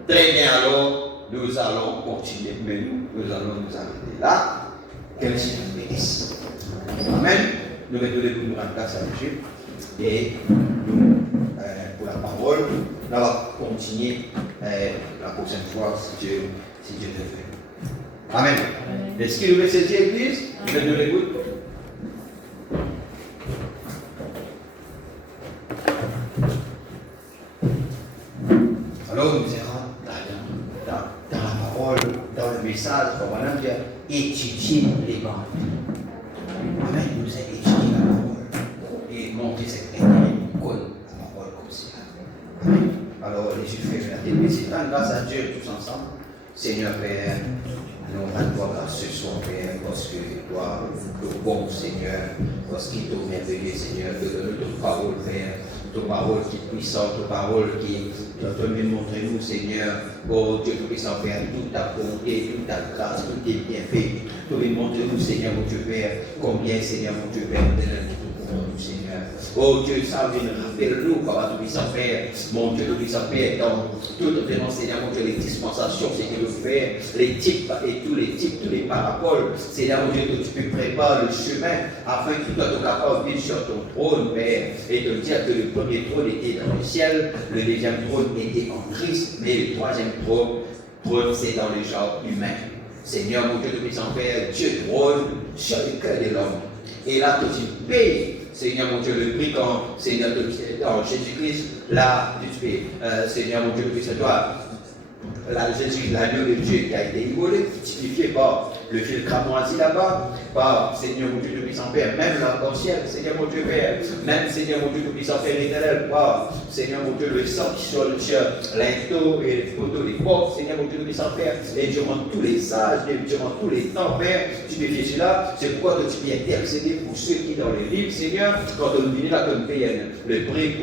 très bien, alors nous allons continuer. Mais nous allons nous arrêter là. Que le Seigneur bénisse. Amen. Nous mettons les nous en place à Dieu. Et nous, pour la parole, on va continuer la prochaine fois si Dieu le veut. Amen. Est-ce qu'il veut saisir l'église? Je vais nous l'écoute. Alors nous irons dans la parole, dans le message, comme on a dit, étudier les bandes. Amen. Nous allons étudier la parole et monter cette éternité pour la parole comme ça. Amen. Alors les juifs la télé, grâce à Dieu tous ensemble. Seigneur Père, nous rendons grâce ce soir, Père, parce que toi, le bon Seigneur, parce qu'il est merveilleux, Seigneur, de donner ton parole, Père. Ta parole qui est puissante, ta parole qui te montre-nous, Seigneur, oh Dieu tout-puissant, Père, toute ta bonté, toute ta grâce, tout tes bienfaits. Tu montre-nous, Seigneur, mon Dieu Père, combien, Seigneur, mon Dieu Père, nous, Seigneur. Oh Dieu, ça vient rappelle-nous, Papa tout-puissant, Père, mon Dieu tout-puissant, Père, dans toute vraiment, Seigneur, mon Dieu, les dispensations, Seigneur, le Père, les types et tous les types, tous les paraboles, Seigneur, mon Dieu, que tu peux préparer le chemin afin que tu sois capable de vivre sur ton trône, Père, et de dire que le premier trône était dans le ciel, le deuxième trône était en Christ, mais le troisième trône, c'est dans le genre humain. Seigneur, mon Dieu, tout-puissant, Père, Dieu trône sur le cœur de l'homme. Et là, que tu payes, Seigneur mon Dieu, le prix quand, Seigneur, dans Jésus-Christ, là, tu payes, Seigneur mon Dieu, le prix, c'est toi. Là, Jésus, l'agneau de Dieu qui a été immolé, typifié par le fil cramoisi là-bas, par Seigneur mon Dieu, le puissant Père, même là, dans le ciel, Seigneur mon Dieu Père, même Seigneur mon Dieu, le puissant Père éternel, par Seigneur mon Dieu, le sang qui sur l'inteau et les photos, les portes, Seigneur mon Dieu, le puissant Père, et durant tous les âges, et durant tous les temps, Père, tu me fais cela, c'est pourquoi que tu viens intercéder pour ceux qui dans les livres, Seigneur, quand on vient là comme paye le prix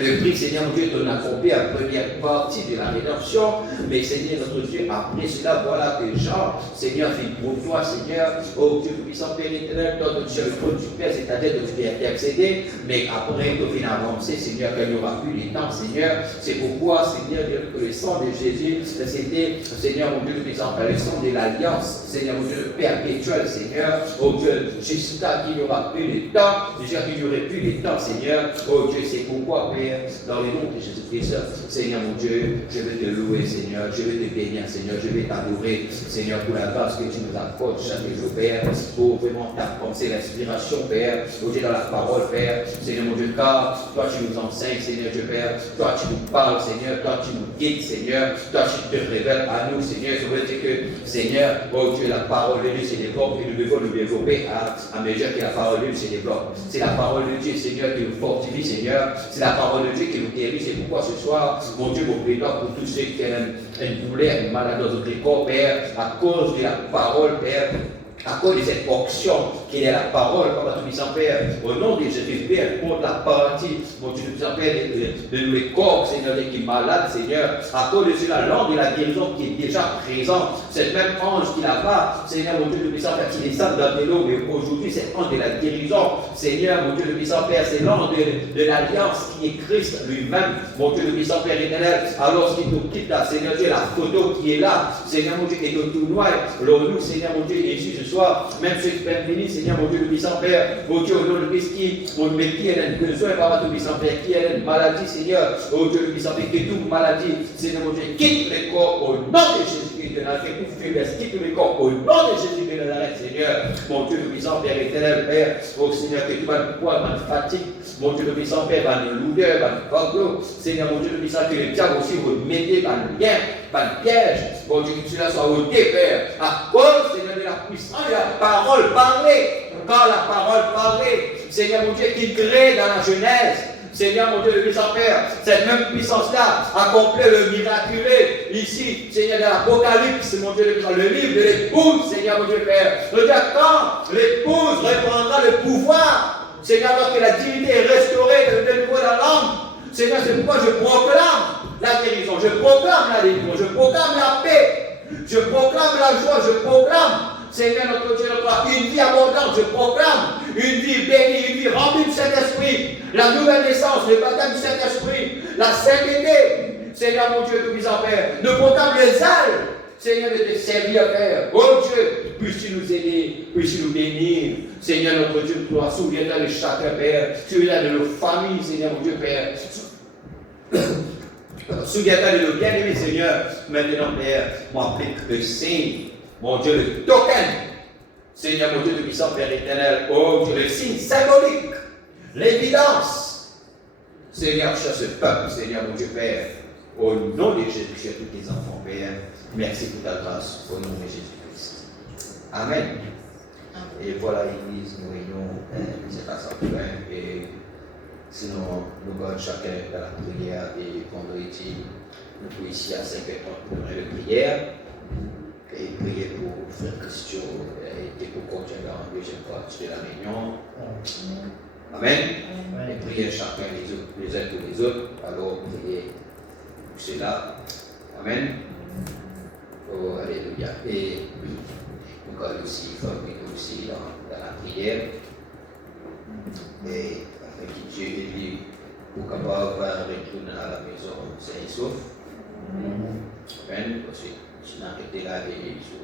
le prix, Seigneur mon Dieu, on a accompli la première partie de la rédemption, mais Seigneur notre Dieu, après cela, voilà que Jean, Seigneur, fait pour toi, Seigneur, oh Dieu puissant Père éternel, toi, tu es le trône du Père, c'est-à-dire que tu viens intercéder, mais après, tu viens avancer, Seigneur, qu'il n'y aura plus de temps, Seigneur, c'est pourquoi, Seigneur, que le sang de Jésus, c'était, Seigneur, mon Dieu puissant Père, le sang de l'alliance, Seigneur, mon Dieu, perpétuel, Seigneur, oh Dieu, jusqu'à qu'il n'y aura plus de temps, déjà qu'il n'y aurait plus de temps, Seigneur, oh Dieu, c'est pourquoi, Père, dans le nom de Jésus-Christ, Seigneur mon Dieu, je vais te louer, Seigneur, je vais te bénir, Seigneur, je vais t'adorer, Seigneur, pour la la grâce que tu nous accordes chaque jour, Père, pour vraiment t'apporter l'inspiration, Père, au Dieu dans la parole, Père. Seigneur mon Dieu, car toi tu nous enseignes, Seigneur Dieu, Père. Toi tu nous parles, Seigneur. Toi tu nous guides, Seigneur. Toi tu te révèles à nous, Seigneur. Je veux dire que, Seigneur, oh Dieu, la parole de Dieu se développe et nous devons nous développer à mesure que la parole de Dieu se développe. C'est la parole de Dieu, Seigneur, qui nous fortifie, Seigneur. C'est la parole de Dieu qui nous guérit. C'est pourquoi ce soir, mon Dieu, mon Père, pour tous ceux qui ont une douleur, une maladie dans notre corps, Père, à cause de la parole, Père, à cause de cette fonction qui est la parole, Papa Tout-Puissant Père, au nom de Jésus, Père, pour la partie, mon Dieu Tout-Puissant Père, de nos corps, Seigneur, qui est malade, Seigneur, à cause de cela, langue de la guérison qui est déjà présente, cette même ange qui là-bas, Seigneur, mon Dieu Tout-Puissant Père, qui descend dans l'eau, mais aujourd'hui, cet ange de la guérison, Seigneur, mon Dieu Tout-Puissant Père, c'est l'ange de l'alliance qui est Christ lui-même, mon Dieu Tout-Puissant Père éternel, alors qu'il nous quitte là, Seigneur Dieu, la photo qui est là, Seigneur, mon Dieu, est au tout noir, nous, Seigneur, mon Dieu, Jésus, ce soir, même ceux qui peuvent venir, Seigneur, mon Dieu, le puissant Père, mon Dieu, au nom de Christ, qui a un besoin, Papa, le puissant Père, qui a une maladie, Seigneur, au Dieu, le puissant Père, qui toute maladie, Seigneur, mon Dieu, quitte le corps au nom de Jésus-Christ de Nazareth, toute faiblesse, quitte le corps au nom de Jésus-Christ de Nazareth, Seigneur, mon Dieu, le puissant Père éternel, Père, oh Seigneur, que tu vas nous pouvoir, ma fatigue, mon Dieu, le puissant Père, va nous lourdeur, va nous fardeau, Seigneur, mon Dieu, le puissant, que le diable aussi va nous mêler, va nous lien, va nous piège, mon Dieu, que cela soit ôté, Père, à cause, Seigneur, de la puissance de la parole parlée, quand la parole parlée, Seigneur, mon Dieu, qui crée dans la Genèse, Seigneur, mon Dieu, le puissant Père, cette même puissance-là accomplit le miraculé ici, Seigneur, de l'Apocalypse, mon Dieu, le livre de l'épouse, Seigneur, mon Dieu, Père. Regarde quand l'épouse reprendra le pouvoir, Seigneur, lorsque la divinité est restaurée de nouveau dans l'homme, Seigneur, c'est pourquoi je proclame la guérison, je proclame la délivrance, je proclame la paix, je proclame la joie, je proclame, Seigneur, notre Dieu, une vie abondante, je proclame une vie bénie, une vie remplie du Saint-Esprit, la nouvelle naissance, le baptême du Saint-Esprit, la sainteté, Seigneur, mon Dieu, tout-puissant Père, nous proclame les ailes, Seigneur, de te servir, Père. Oh Dieu, puisses-tu nous aider, puisses-tu nous bénir, Seigneur, notre Dieu, toi, souviens-toi de chacun, Père, souviens-toi de nos familles, Seigneur, mon Dieu, Père. Souviens-toi de nos bien-aimés, Seigneur, maintenant, Père, m'applique le signe, mon Dieu, le token, Seigneur, mon Dieu, le puissant Père éternel, oh Dieu, le signe symbolique, l'évidence, Seigneur, cher ce peuple, Seigneur, mon Dieu, Père, au nom de Jésus, cher tous tes enfants, Père, merci pour ta grâce, au nom de Jésus-Christ. Amen. Et voilà, l'Église, nous réunions, c'est pas ça, et sinon, nous gardons chacun dans la prière, et vendredi, nous pouvons ici à 5h30 pour la prière. Et prier pour Frère Christian et pour continuer la deuxième partie de la réunion. Amen. Et prier chacun les uns pour les autres. Alors, priez pour cela. Amen. Oh, alléluia. Et nous allons aussi former aussi dans la prière. Et afin que Dieu ait lui pour capable retourner à la maison sain et sauf. Amen. Je n'ai arrêté là et je suis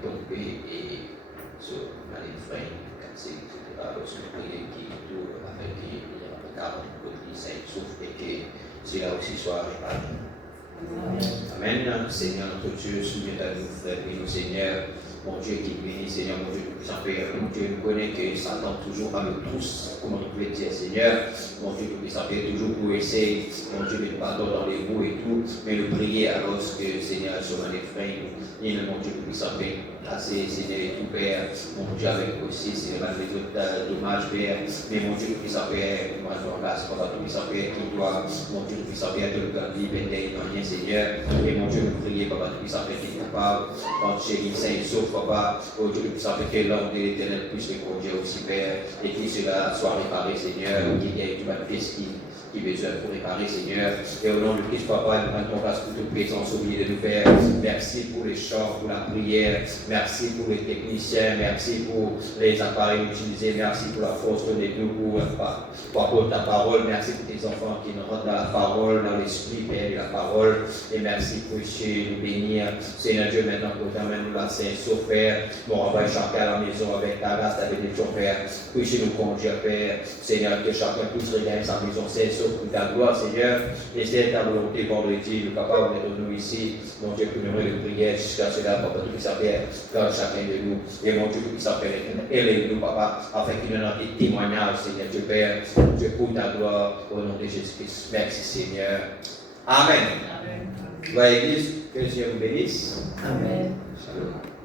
tombé et sur ma frein, cassé, etc. Alors, je prie qui tout afin qu'il y ait un peu de sain sauf et que cela aussi soit réparé. Amen. Seigneur notre Dieu, souviens-toi de nous, frères et nous, Seigneur. Mon Dieu qui bénit, Seigneur, mon Dieu tout Père, mon Dieu nous connaît que Satan toujours à nous tous, comme on peut dire, Seigneur, mon Dieu tout Père, toujours pour essayer, mon Dieu, de pardon dans les mots et tout, mais nous prier alors que, Seigneur, sur les freins, et mon Dieu tout Père, assez, Seigneur, et tout Père, mon Dieu avec aussi, Seigneur, les autres dommages, Père, mais mon Dieu tout Père, moi je remercie pour tout Père, qui doit, mon Dieu tout Père, de le garder, bénir dans rien, Seigneur, et mon Dieu, nous prier, Papa tout Père, qui est capable, quand chéri, saint, sauf, Papa, au Dieu le puissant, que l'homme de l'éternel puisse les conduire aussi, Père, et que cela soit réparé, Seigneur, qu'il y ait du pièce qui besoin pour réparer, Seigneur. Et au nom de Christ, Papa, nous rendons grâce pour toute présence au milieu de nous, Père. Merci pour les chants, pour la prière. Merci pour les techniciens. Merci pour les appareils utilisés. Merci pour la force donnée nous pour ta parole. Merci pour tes enfants qui nous rentrent dans la parole, dans l'esprit, Père, de la parole. Et merci pour nous bénir. Seigneur Dieu, maintenant, pour t'amener nous la Saint sauf, Père. Bon, on va chanter à la maison avec ta grâce, ta bénédiction, Père. Puisse nous conduire, Père. Seigneur, que chacun puisse regagner sa maison, Saint sauf. pour ta gloire, Seigneur. Et c'est ta volonté vendredi, nous capables d'être nous ici. Mon Dieu, que nous de prière jusqu'à cela, Papa, tout ça faire dans chacun de nous. Et mon Dieu, que ça fait élève-nous, Papa, afin qu'il nous ait des témoignages, Seigneur, Dieu Père. Dieu, pour ta gloire, au nom de Jésus-Christ. Merci, Seigneur. Amen. Amen. L'église, que Dieu vous bénisse. Amen. Shalom.